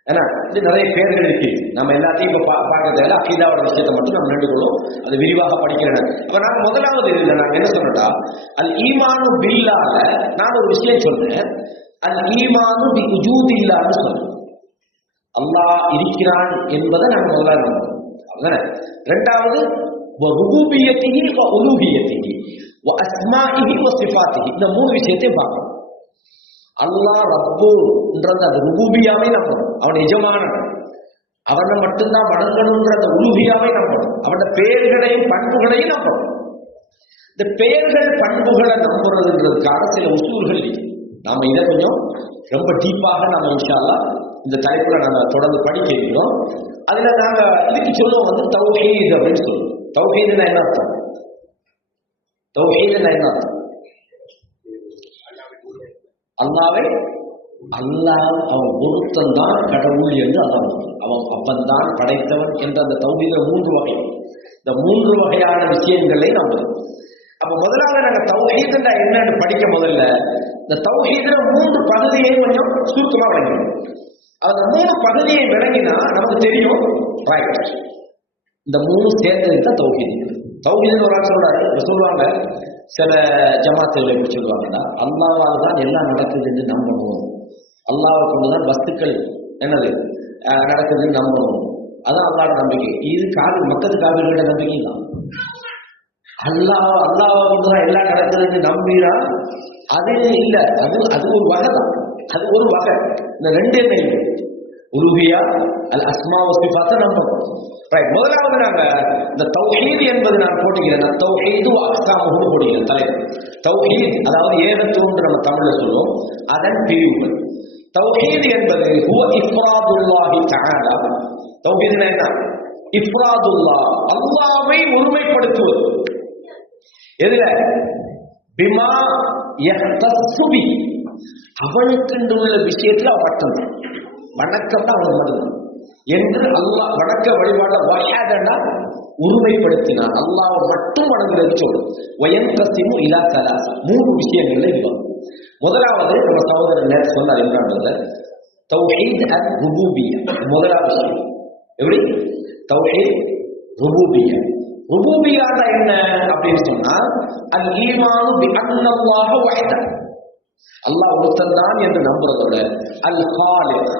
ஏன்னா இது நிறைய பேர்கள் இருக்கு, நம்ம எல்லாத்தையும் இப்ப பார்க்க தேவையில்ல, அகீதாவோட விஷயத்தை மட்டும் நம்ம நின்றுக்கொள்ளும், அது விரிவாக படிக்கிறேன். அப்ப நான் முதலாவது இல்லை, நான் என்ன சொன்னேன்டா, அல் ஈமானு பில்லாஹ், நான் ஒரு விஷயம் சொல்றேன், அல் ஈமானு பி உஜூதில்லாஹ்னு சொல்றேன். அல்லாஹ் இருக்கிறான் என்பதை நாங்கள் முதலாவது நம்புறோம். ரெண்டாவது ருபூபியத்திஹி வ உலூஹியத்திஹி வ அஸ்மாஇஹி வ சிஃபாத்திஹி, இந்த 3 விஷயத்தையும் பார்க்கணும். அல்லாஹ் ரப்புன்றது அந்த ருபூபியாவே நம்பணும், அவன் எஜமானன், அவனை மட்டும்தான் வணங்கணும்ன்ற அந்த உலூஹியாவே நம்பணும், அவனோட பெயர்களையும் பண்புகளையும் நம்பணும். இந்த பெயர்கள் பண்புகளை நம்புறதுன்றதுக்காக சில உசூல்கள் இருக்கு. நாம இதை கொஞ்சம் ரொம்ப டீப்பாக நாம இன்ஷா அல்லாஹ் இந்த தலைப்புல நாங்க தொடர்ந்து படிக்க இருக்கிறோம். அதுல நாங்க இதுக்கு சொல்லுவோம் வந்து தௌஹீத் அப்படின்னு சொல்லுவோம். தௌஹீத்னா என்ன அர்த்தம்? தௌஹீத்னா என்ன அர்த்தம்? அல்லாஹ்வை அல்லாஹ் அவன் ஒருத்தன் தான் கடவுள் என்று அல்லாஹ், அவன் அப்பன் தான் படைத்தவன் என்ற அந்த தௌஹீத்ல 3 வகை, இந்த 3 வகையான விஷயங்களை நம்புறோம். அப்ப முதலாவது நாங்க தௌஹீத்னா என்னன்னு படிக்க முதல்ல இந்த தௌஹீத்ல 3 பகுதியை கொஞ்சம் சுருக்கமா விளங்கணும். அந்த 3 பகுதியை விளங்கினா நமக்கு தெரியும், ரைட், இந்த 3 சேர்ந்தது தான் தௌஹீத். தௌஹீத்னு ஒரு ஆள் சொல்றாரு, சொல்லுவாங்க சில ஜமாத்துகளை எப்படி சொல்லுவாங்கன்னா, அல்லாஹ்வால் தான் எல்லாம் நடக்குதுன்னு நம்பணும், அல்லாஹ்வை கொண்டுதான் வஸ்துக்கள் என்னது நடக்குதுன்னு நம்பணும், அதான் அல்லாஹ்வோட நம்பிக்கை. இது மக்கள் காவிரியோட நம்பிக்கை தான். அல்லாஹ்வை கொண்டுதான் எல்லாம் நடக்குதுன்னு நம்பினா அது இல்ல, அது ஒரு வகை தான், அது ஒரு வகை. இந்த 2 என்ன இல்லை, உலூஹியா அல் அஸ்மா வ சிஃபாத்தை நம்பணும். ரைட், முதலாவது நாங்க இந்த தௌஹீத் என்பது நான் போட்டுக்கிறேன், தௌஹீது அக்ஸாமுஹு போடுகிறேன் தலைப்பு. தௌஹீத் அதாவது ஏகத்துவம் நம்ம தமிழ்ல சொல்லுவோம், அதன் பிரிவுகள். தௌஹீத் என்பது ஹுவ இஃப்ராதுல்லாஹி தஆலா. தௌஹீத்னா என்ன? இஃப்ராதுல்லாஹ், அல்லாஹ்வை ஒருமைப்படுத்துவது. எதுல? பிமா யஹ்தஸ்ஸு பி, அவனுக்கு உள்ள விஷயத்துல அவன் மட்டும்தான் வணக்கம் தான் அவன் மட்டும்தான் என்று அல்லாஹ் வணக்க வழிபாட வஹதனா உருமைப்படுத்தினான், அல்லாஹ்வை மட்டும் வணங்குறது சொல்லு. வயன்கசிமு இலா தலாஸ, 3 விஷயங்கள்ல இருப்பாங்க. முதலாவது நம்ம சகோதரர் நேற்று சொன்னார் என்னன்றது தௌஹீத் அல் ருபூபிய்யா. முதலாவது விஷயம் எப்படி? தௌஹீத் ருபூபிய்யா. ருபூபிய்யானா என்ன அப்படின்னு சொன்னா அல் ஈமானு பி அன்னல்லாஹு வஹ்தஹு, அல்லாஹ் ஒருத்தன் தான் என்று நம்புறதோட அல் காலிக்,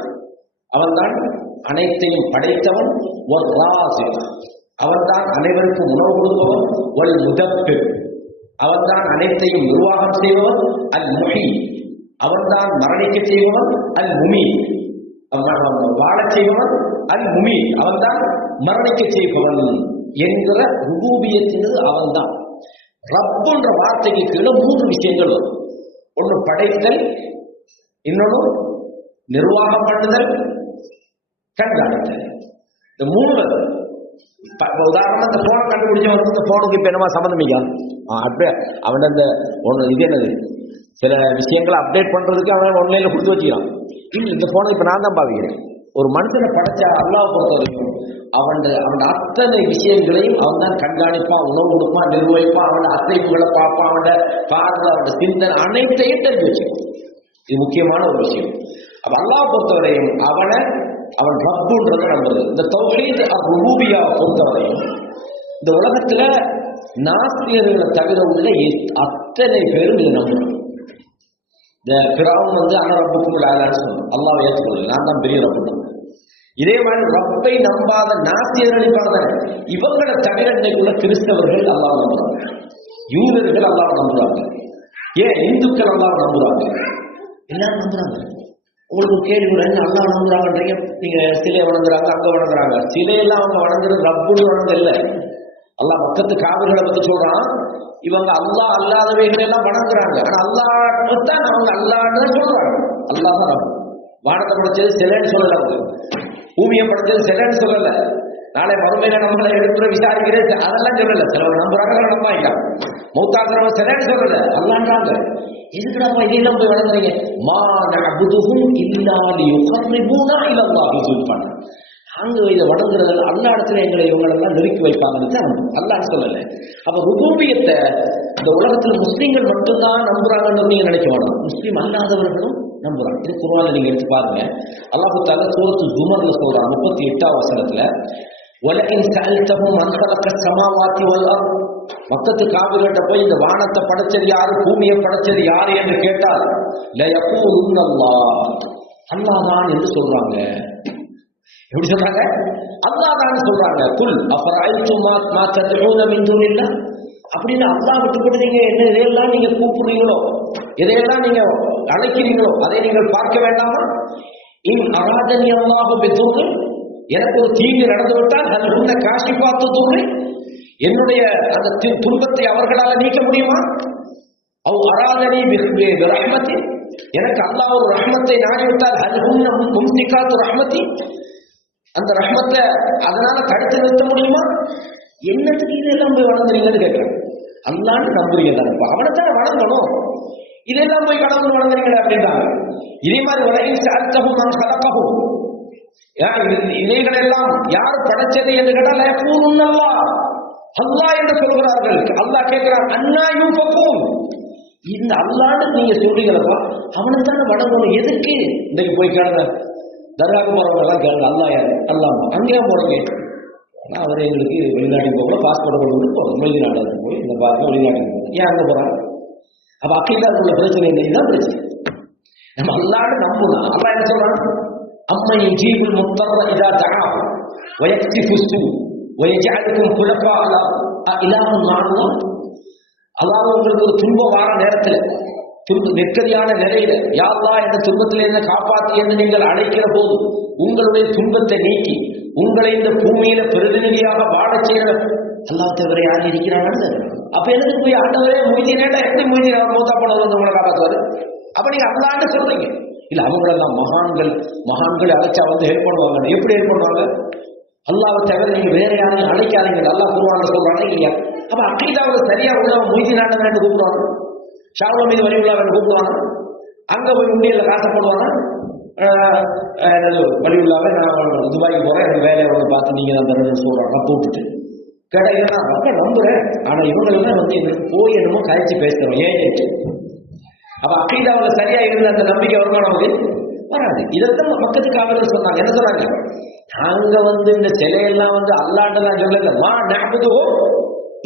அவன் தான் அனைத்தையும் படைத்தவன், வல் ராஸிக், அவன் தான் அனைவருக்கும் உணவு கொடுப்பவன், வல் முதப்பிர், அவன் தான் அனைத்தையும் நிர்வாகம் செய்பவன், அல் முஹீ, அவன் தான் மரணிக்க செய்பவன், அல் முமீ, வாழச் செய்பவன், அல் முமீ, அவன் தான் மரணிக்க செய்பவன் என்கிற ருபூபியத்தினது அவன் தான். ரப்புன்ற வார்த்தைக்கு கீழே 3 விஷயங்கள் வரும். ஒன்று படைத்தல், இன்னொன்று நிர்வாகம் பண்ணுதல், கண்காணித்தல். இந்த 3 உதாரணமா இந்த போனை கண்டுபிடிச்சவன் இந்த போனுக்கு இப்ப என்னமா சம்பந்தமிக்கா அப்படியே அவன் அந்த ஒன்று இது என்னது சில விஷயங்களை அப்டேட் பண்றதுக்கு அவன் ஒன்லைன்ல கொடுத்து வச்சுக்கிறான். இந்த போனை இப்ப நான் தான் பாவிக்கிறேன். ஒரு மனுஷனை படைச்ச அல்லாஹ் பொறுத்த வரைக்கும் அவன் அத்தனை விஷயங்களையும் அவன் தான் கண்காணிப்பான், உணவு கொடுப்பான், நிர்வகிப்பான், அவனோட அசைப்புகளை பார்ப்பான், அவனோட பார்வை, அவனோட சிந்தனை அனைத்தையும் தெரிஞ்சு வச்சுப்பான். இது முக்கியமான ஒரு விஷயம். அப்ப அல்லாஹ் பொறுத்தவரையும் அவன் ரப்புன்றதை நம்புறது. இந்த தௌஹீத் ருபூபிய்யாவை பொறுத்தவரையும் இந்த உலகத்துல நாஸ்தியர்களை தவிர உள்ள அத்தனை பேரும் இதை நம்புறாங்க. இந்த பிராவுன் வந்து ரப்புக்கும் ஆளான்னு சொல்லுவோம். அல்லாஹ்வை ஏற்றுக்கொள்ள நான் தான் பெரிய ரப்பு. இதே மாதிரி ரப்பை நம்பாத நாசியர்கள் இருப்பாங்க. இவங்களை தவிர இன்னைக்குள்ள கிறிஸ்தவர்கள் அல்லாஹ் நம்புறாங்க, யூதர்கள் அல்லாஹ் நம்புறாங்க, ஏன் இந்துக்கள் அல்லாஹ் நம்புறாங்க, எல்லாரும் நம்புறாங்க. உங்களுக்கு கேள்வி என்ன அல்லாஹ் நம்புறாங்கன்றீங்க, நீங்க சிலை வணங்குறாங்க, அங்க வணங்குறாங்க. சிலையெல்லாம் அவங்க வணங்குறது ரப்புடைய வணங்க இல்லை. அல்லாஹ் பக்கத்து காவிர்களை பத்தி சொல்றான், இவங்க அல்லாஹ் அல்லாதவைகளை எல்லாம் வணங்குறாங்க. ஆனா அல்லாஹ் தான் அவங்க அல்லாஹ்னு சொல்றாங்க. அல்லாஹ் தான் ரப்பு. வானத்தை படைச்சது சிலைன்னு சொல்லல, அவங்க பூமியை படைச்சது சிலைன்னு சொல்லல, நாளை மறுமையில நம்மளை எடுக்கிற விசாரிக்கிறது அதெல்லாம் சொல்லல. சிலவர் நம்புறாங்க, நம்பாங்க. மௌத்தாக்குறவங்க சிலைன்னு சொல்லல, அல்லான்றாங்க. எதுக்குடாப்பா இதெல்லாம் போய் வளர்ந்துறீங்க? மா நஅபுதுஹும் இல்லா லியுகர்ரிபூனா இலல்லாஹி ஸுல்ஃபான். அங்க இதை வணங்குறது அல்லா இடத்துல எங்களை இவங்களெல்லாம் நெருக்கி வைப்பாங்கன்னு அல்லாஹ் சொல்லல. அப்ப ருபூபியத்தை இந்த உலகத்துல முஸ்லீம்கள் மட்டும்தான் நம்புறாங்கன்னு நீங்க நினைக்க வேண்டாம், முஸ்லீம் அல்லாதவர்களும் நம்புறாங்க. இது குர்ஆன்ல நீங்க எடுத்து பாருங்க. அல்லாஹ் தஆலா சூரத்து ஜுமர்ல சொல்றான் 38வது வசனத்துல, வலஇன் சஅல்தஹும் மன் கலகஸ் ஸமாவாதி வல் அர்த். மக்கத்து காபிர்கிட்ட போய் இந்த வானத்தை படைச்சது யாரு, பூமியை படைச்சது யாரு என்று கேட்டால் லயகூலுன்னல்லாஹ், அல்லாஹ் தான் என்று சொல்றாங்க. எப்படி சொல்றாங்க? அல்லாஹ் தான் சொல்றாங்க. குல் அஃபரஐதும் மா ததுஊன மின் தூனில்லாஹ். அப்படின்னு அல்லாஹ் விட்டுவிட்டு நீங்க என்ன எதையெல்லாம் நீங்க கூப்பிடுறீங்களோ, எதையெல்லாம் நீங்க அழைக்கிறீங்களோ அதை நீங்கள் பார்க்க வேண்டாமா? இன் அராதனி அல்லாஹு பிதுர்ரி, எனக்கு ஒரு தீங்கு நடந்துவிட்டால் அது உன்னை காட்சி பார்த்து துர்ரி, என்னுடைய அந்த துன்பத்தை அவர்களால் நீக்க முடியுமா? அவ் அராதனி பிரஹ்மத்தி, எனக்கு அல்லாஹ் ஒரு ரஹ்மத்தை நாடிவிட்டால் அது உன்னை மும்சிகாத்து ரஹ்மத்தி, அந்த ரஹ்மத்தை அதனால தடுத்து நிறுத்த முடியுமா? என்னத்துக்கு இதெல்லாம் போய் வளர்ந்துறீங்கன்னு கேட்கிறேன். அல்லான்னு நம்புறீங்க தானே, அவனை தான் வளர்ந்தணும், இதெல்லாம் போய் கடவுள் வளர்ந்துறீங்களே அப்படின்றாங்க. இதே மாதிரி உலகில் சாத்தகும் நான் கலக்கவும், இவைகளெல்லாம் யார் படைச்சது என்று கேட்டால் அல்லா அல்லாஹ் என்று சொல்கிறார்கள். அல்லாஹ் கேட்கிறான், அன்னா யூஃபகூன், இந்த அல்லான்னு நீங்க சொல்றீங்களப்பா, அவனை தானே வணங்கணும். எதுக்கு இன்னைக்கு போய் கேளுங்க, தர்காவுக்கு போறவங்க எல்லாம் கேளுங்க, அல்லாஹ் யாரு, அல்லாஹ் அங்கேயே போறீங்க. ஆனால் அவர் எங்களுக்கு வெளிநாட்டுக்கு போகல, பாஸ்போர்ட் கொண்டு போகிறோம், வெளிநாட்டுக்கு போய் இந்த பாருங்க வெளிநாட்டுக்கு போகிறோம், ஏன் அங்கே போறாங்க? அப்ப அக்கீதாவுக்கு உள்ள பிரச்சனை இல்லைதான் பிரச்சனை. நம்ம அல்லான்னு நம்புனா அல்லாஹ் என்ன சொல்றான்? அம்மை யுஜீபுல் முத்தர்ர இதா தஆஹு வயக்ஷிஃபு ஸூ வயஜஅலுக்கும் குலஃபா இலாஹுன் மஅல்லாஹ். அல்லாஹ் உங்களுக்கு ஒரு துன்பம் வார நேரத்துல, நெருக்கடியான நிலையில யா அல்லாஹ் இந்த துன்பத்தில என்ன காப்பாற்றி என்று நீங்கள் அழைக்கிற போது உங்களுடைய துன்பத்தை நீக்கி உங்களை இந்த பூமியில பிரதிநிதியாக வாழ செய்கிற அல்லாஹ் தவிர யார் இருக்கிறாங்க? அப்ப எனக்கு போய் ஆண்டவரே மொய்தீனேட்டா எப்படி மொய்தீன் அவர் மூத்தா போனவர் வந்து உங்களை காப்பாற்றுவாரு? அப்ப நீங்க அல்லான்னு சொல்றீங்க. இல்ல அவங்களெல்லாம் மகான்கள் அழைச்சா வந்து ஹெல்ப் பண்ணுவாங்க. எப்படி ஹெல்ப் பண்ணுவாங்க? அல்லாஹ்வை தவிர நீங்க வேற யாரையும் அழைக்காதீங்க, அல்லாஹ் குர்ஆன்ல சொல்றாங்க இல்லையா? அப்ப அக்கீதாவுல சரியா உள்ளவங்க மொய்தீன் வேண்டு கூப்பிடுவாங்க, ஷாவுல மீது வரி உள்ள வேண்டு கூப்பிடுவாங்க, அங்க போய் உண்டியல்ல காசப்படுவாங்க, வழியுள்ளாவே நான் துபாய்க்கு போறேன், எனக்கு வேலையை வந்து பார்த்து நீங்க தான் தரணும்னு சொல்றாங்க. போட்டுட்டு கேட்டா இல்லைன்னா ரொம்ப நம்புறேன், ஆனா இவங்களெல்லாம் வந்து எங்களுக்கு போய் என்னமோ கழிச்சு பேசுறோம் ஏன். அப்ப அக்கீதாவில் சரியா இருந்த அந்த நம்பிக்கை வருமானம் வந்து வராது. இதைத்தான் மக்கத்துக்கு காவலர் சொன்னாங்க. என்ன சொல்றாங்க? நாங்க வந்து இந்த சிலையெல்லாம் வந்து அல்லாண்டெல்லாம் சொல்லல, மா நஅபுதுஹு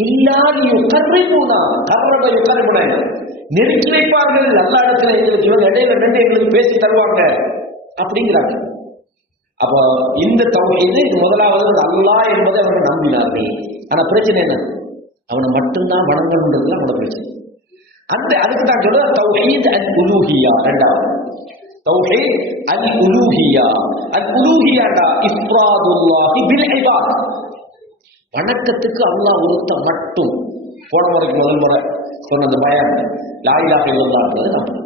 இல்லா லியுகர்ரிபூனா, கர்ரப யுகர்ரிபூனா, நெருக்கி வைப்பார்கள் அல்லா இடத்துல, எங்களுக்கு இவங்க இடையில நின்று எங்களுக்கு பேசி தருவாங்க அப்படிங்கிறாங்க. அப்போ இந்த தௌஹீது இது முதலாவது அல்லாஹ் என்பதை அவர்கள் நம்பினார்கள். ஆனா பிரச்சனை என்ன? அவனை மட்டும்தான் வணங்கணுன்றதுல அவனோட பிரச்சனை. அதுக்கு தான் சொல்ற தௌஹீத் அல் உலூஹியா. இரண்டாவது தௌஹீத் அல் உலூஹியா. அல் உலூஹியாடா இஃப்ராதுல்லாஹி பில் இபாத், வணக்கத்துக்கு அல்லாஹ் ஒருத்தன் மட்டும். போன முறைக்கு முதல் முறை சொன்ன அந்த பயம் லா இலாஹ இல்லல்லாஹ்ன்றது நம்ம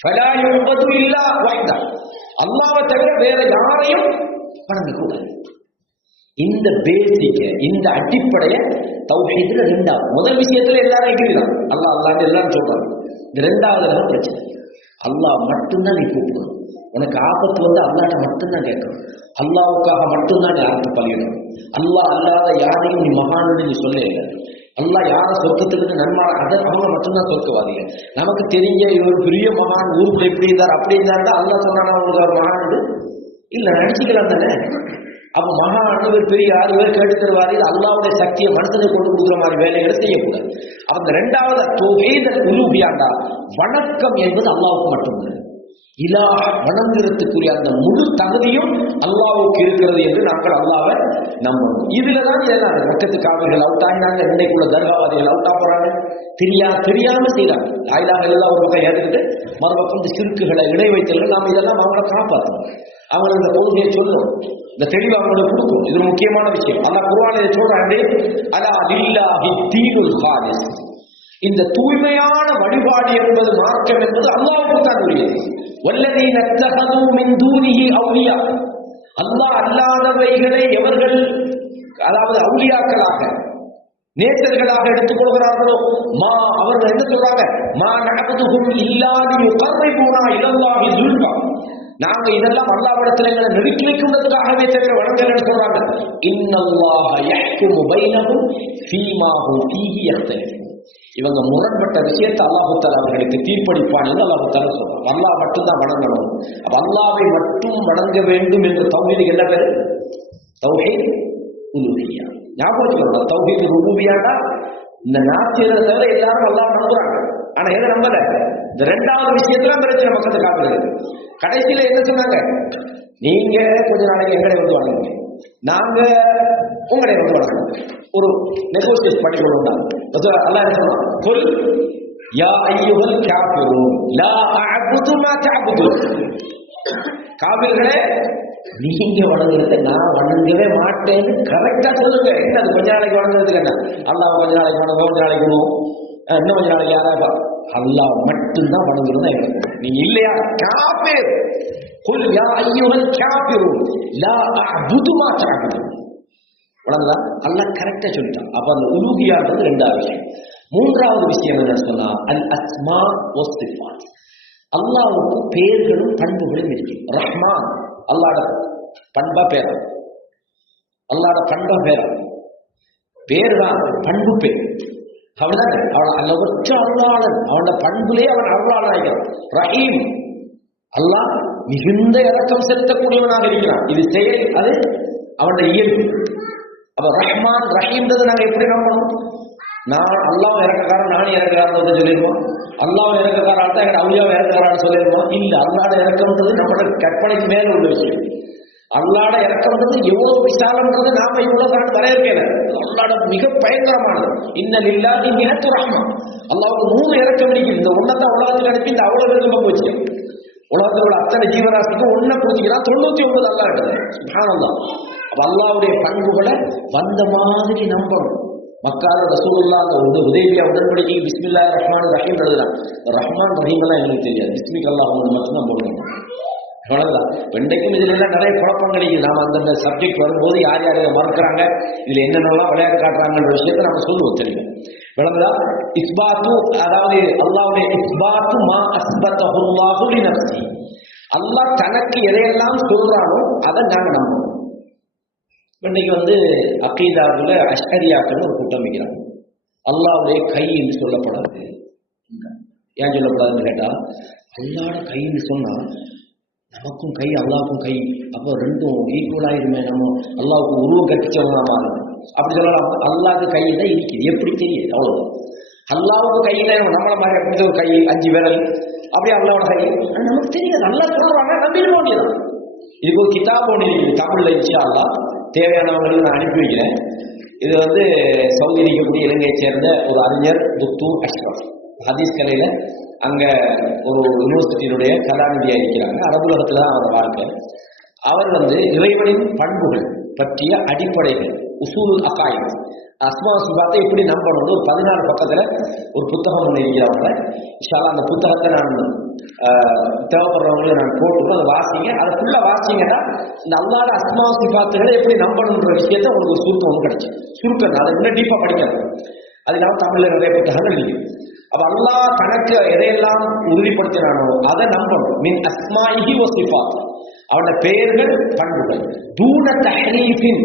ஃபலா யுஅபது இல்லா வஹ்தா, அல்லாஹ்வை தவிர வேற யாரையும் வணங்கக்கூடாது. இந்த பேசிக்க, இந்த அடிப்படைய தௌஹீதுல ரெண்டாவது. முதல் விஷயத்துல எல்லாரும் எகிரிதான் அல்லாஹ் அல்லாஹ் எல்லாரும் சொல்றாங்க. இந்த ரெண்டாவது பிரச்சனை, அல்லாஹ் மட்டும்தான் நீ கூப்பிடணும். உனக்கு ஆபத்து வந்து அல்லாஹ்ட்ட மட்டும்தான் கேட்கணும். அல்லாஹ்வுக்காக மட்டும்தான் நீ ஆபத்து பலியிடணும். அல்லாஹ் அல்லாத யாரையும் நீ மகான்னு நீ சொல்ல இல்லை. அல்லாஹ் யார சொர்க்கத்துக்கு நன்மா அதை அவங்க மட்டும்தான் சொர்க்கவாதிகள். நமக்கு தெரிஞ்ச ஒரு பெரிய மகான் ஊருக்குள்ள எப்படி இருந்தார் அப்படி இருந்தாருந்தா அல்லாஹ் சொன்னா அவங்களுக்கு ஒரு மகான் இல்ல நடிச்சுக்கலாம் தானே. அப்ப மகா அனுவர் பெரிய 6 பேர் கேட்டு தருவாரு. இது அல்லாவுடைய சக்தியை மனசனை கொண்டு கொடுக்குற மாதிரி வேலைகளை செய்யக்கூடாது. அந்த 2வது தௌஹீத் உலூஹிய்யா, வணக்கம் என்பது அல்லாஹ்வுக்கு மட்டும்தான். இலாஹ் வணங்குறதுக்குரிய அந்த முழு தகுதியும் அல்லாஹ்வுக்கு இருக்கிறது என்று நாங்கள் அல்லாஹ்வை நம்பணும். இதுலதான் இதெல்லாம் மக்கத்து காவிர்கள் அவுட் ஆகினாங்க, இன்னைக்குள்ள தர்காவாதிகள் அவுட்டா போறாங்க, தெரியாம செய்யறாங்க. ஆயிலாக எல்லாம் ஒரு பக்கம் ஏற்றுக்கிட்டு மறுபக்கம் இந்த சிறுக்குகளை இணை வைத்தல்கள் நாம் இதெல்லாம் அவங்கள காப்பாற்றணும். அவங்களுக்கு இந்த கொள்கையை சொல்லணும், இந்த தெளிவு அவங்களுக்கு கொடுக்கும். இது முக்கியமான விஷயம். அல்லாஹ் குர்ஆனிலே சொல்றாங்க, அலா லில்லாஹி தீனுல் ஹாலிஸ், இந்த தூய்மையான வழிபாடு என்பது மார்க்கம் என்பது அல்லாஹ்வுக்கு தான் உரியது. வல்லதீன தஹது மின் தூனிஹி அவ்லியா, அல்லாஹ் அல்லாதவைகளை எவர்கள் அதாவது அவுலியாக்களாக நேசர்களாக எடுத்துக் கொள்கிறார்களோ, அவர்கள் என்ன சொல்றாங்க, மா நஅபுதுஹும் இல்லா லியுகர்ரிபூனா இலல்லாஹி ஸுல்ஃபா, நாங்க இதெல்லாம் அல்லாஹ்விடத்தில் எங்களை நெருக்கி வைக்கிறதுக்காகவே தவிர வணங்கலன்னு சொல்றாங்க. இன்னல்லாஹ யஹ்குமு பைனஹும் ஃபீமா ஹும் ஃபீஹி யக்தலிஃபூன், இவங்க முரண்பட்ட விஷயத்தை அல்லாஹ் தஆலா அவர்களுக்கு தீர்ப்பளிப்பான் என்று அல்லாஹ் தஆலா சொல்றான். அல்லாஹ் மட்டும்தான் வணங்கணும். அப்ப அல்லாஹ்வை மட்டும் வணங்க வேண்டும் என்று தௌஹீதுக்கு என்ன பேரு? தௌஹீத் உலூஹிய்யா. ஞாபகம் வச்சுக்கணும், தௌஹீத் ருபூபிய்யானா இந்த நாத்தியரை தவிர எல்லாரும் அல்லாஹ் நம்புறாங்க, ஆனா எதை நம்பல? இந்த 2வது விஷயத்துல பிரச்சனை மக்களுக்கு காட்டுறது. கடைசியில என்ன சொன்னாங்க, நீங்க கொஞ்ச நாளைக்கு எங்களை வந்து வணங்குங்க, நாங்க உங்களை வந்து வணங்குங்க, ஒரு நெகோசியேட் பண்ணி கொள்ளும். அல்லாஹ் என்ன சொன்னான், குல் யா அய்யுஹல் காஃபிரூன் லா அஅபுது மா தஅபுதுன், காபிர்களே நீங்க வணங்குறத நான் வணங்கவே மாட்டேன்னு கரெக்டா சொல்லுங்க. என்ன அது கொஞ்ச நாளைக்கு வணங்குறதுக்கு என்ன? அல்லாஹ் கொஞ்ச நாளைக்கு வணங்க, கொஞ்ச நாளைக்கு விடுவோம், இன்னும் கொஞ்ச நாளைக்கு யாராவது அல்லாஹ் மட்டும்தான் வணங்குறது எங்களுக்கு. நீங்க இல்லையா காஃபிர், குல் யா அய்யுஹல் காஃபிரூன் லா அஅபுது மா தஅபுதுன், வணங்குதா? அல்லாஹ் கரெக்டா சொல்லிட்டான். அப்ப அந்த உலூஹிய்யான்றது 2வது விஷயம். 3வது விஷயம் என்ன சொன்னா, அல் அஸ்மா வஸ் சிஃபாத், அல்லாஹ்வுக்கு பெயர்களும் பண்புகளும் இருக்கு. ரஹ்மான் அல்லாஹ்ட பண்பா பேரா, அல்லாஹ்ட பண்பா பேரா, பேர் தான் பண்பு பேர். அவன்தான் அவன் அளவற்ற அருளாளன், அவனோட பண்புலே அவன் அருளாளன் ஆகிறான். ரஹீம், அல்லாஹ் மிகுந்த இரக்கம் செலுத்தக்கூடியவனாக இருக்கிறான். இது செயல், அது அவனோட இயல்பு. அப்ப ரஹ்மான் ரஹீம்ன்றது நாங்க எப்படி நம்பணும்? நான் அல்லாஹ் இறக்கக்காரன், நானும் இறக்கிறான்னு சொல்லிடுவோம். அல்லாஹ் இறக்கக்காரான் தான் எங்க அவுலியாவை இறக்கிறான்னு சொல்லிடுவோம். இல்ல, அல்லாட இறக்கம்ன்றது நம்மளோட கற்பனைக்கு மேல உள்ள விஷயம். அல்லாட இறக்கம்ன்றது எவ்வளவு விசாலம்ன்றது நாம இவ்வளவு கரெக்ட் வரையறுக்கல. அல்லாட மிக பயங்கரமானது. இன்னல் இல்லாஹி மிஹத்து ரஹ்மா, அல்லாஹ்வுக்கு 3 இறக்கம் இருக்குது. இந்த ஒன்னதான் உலகத்தில் அனுப்பி இந்த அவ்வளவு பேருக்கு பங்கு வச்சு உலகத்தில் உள்ள அத்தனை ஜீவராசிக்கும் ஒன்ன புரிஞ்சுக்கிறான். 99 அல்லாஹ் இருக்குது. சுப்ஹானல்லாஹ். அப்ப அல்லாஹ்வுடைய பண்புகளை வந்த மாதிரி நம்பணும். மக்கால ரசூலுல்லாஹ் அந்த ஹுதைபியா உடன்படிக்கை பிஸ்மில்லாஹிர் ரஹ்மானிர் ரஹீம் எழுதுறான். ரஹ்மான் ரஹீம் எல்லாம் எங்களுக்கு தெரியாது, பிஸ்மிக் அல்லாஹ் மட்டும்தான் போடணும். அவ்வளவுதான். இன்றைக்கும் இதுல எல்லாம் நிறைய குழப்பங்கள். நாம அந்த சப்ஜெக்ட் வரும்போது யார் யார் மறுக்கிறாங்க, இதுல என்னென்னலாம் விளையாட்டு காட்டுறாங்கன்ற விஷயத்தை நம்ம சொல்லுவோம். தெரியும் விளங்குதா? இஸ்பாத்து, அதாவது அல்லாஹ்வுடைய இஸ்பாத்து மா அஸ்பத்தஹுல்லாஹு லினஃப்ஸி, அல்லாஹ் தனக்கு எதையெல்லாம் சொல்றானோ அதை நாங்க நம்பணும். இன்னைக்கு அகீதாவுல அஷ்அரியாக்கள் ஒரு கூட்டம் வைக்கிறாங்க. அல்லாஹ்வுடைய கை என்று சொல்லப்படாது. ஏன் சொல்லப்படாதுன்னு கேட்டா, அல்லாஹ்வோட கைன்னு சொன்னா நமக்கும் கை அல்லாஹ்வுக்கும் கை, அப்போ 2ம் ஈக்குவலா இருமே, நம்ம அல்லாஹ்வுக்கு உருவம் கட்டிச்சவங்க அப்படி சொல்லலாம். அல்லாஹ்வுக்கு கை தான் இருக்குது, எப்படி தெரியுது? அவ்வளவு. அல்லாஹ்வுக்கு கையில நம்மள மாதிரி அப்படி ஒரு கை 5 விரல், அப்படியே அல்லாஹ்வோட கை நமக்கு தெரியாது. அல்லாஹ் சொல்றாங்க, நம்பிட வேண்டியதான். இதுக்கு ஒரு கிதாப் ஒன்று இருக்குது தமிழ்ல. இன்ஷா அல்லாஹ் தேவையானவங்களுக்கு நான் அனுப்பி வைக்கிறேன். இது சவுதி இருக்கக்கூடிய இலங்கையை சேர்ந்த ஒரு அறிஞர் துக்தூர் அஷ்ரஃப், ஹதீஸ் கலையில அங்க ஒரு யூனிவர்சிட்டியினுடைய கலாநிதியா இருக்கிறாங்க. அரபுலகத்துல தான் அவர் வாழ்க்கை. அவர் இறைவனின் பண்புகள் பற்றிய அடிப்படைகள், உசூலுல் அகாயித், அஸ்மா சிஃபாத்தை எப்படி நம்பணும், ஒரு 14 பக்கத்துல ஒரு புத்தகம் ஒன்று இருக்கிறவங்க. இன்ஷா அல்லாஹ் அந்த புத்தகத்தை நான் தேவைப்படுறவங்களை நான் போட்டுருவோம். அதை வாசிங்க. அதை ஃபுல்லா வாசிங்கன்னா இந்த அல்லாஹ்வோட அஸ்மா சிஃபாத்துகளை எப்படி நம்பணுன்ற விஷயத்தை உங்களுக்கு ஒரு சுருக்கம் கிடைச்சு சுருக்கம். அதை இன்னும் டீப்பா படிக்கணும். அது இல்லாம தமிழ்ல நிறைய புத்தகங்கள் இருக்கு. அப்ப அல்லாஹ் தனக்கு எதையெல்லாம் உறுதிப்படுத்தினானோ அதை நம்பணும். மின் அஸ்மாஇஹி வ சிஃபாத், அவனோட பெயர்கள் பண்புகள். தூன தஹ்ரீஃபின்,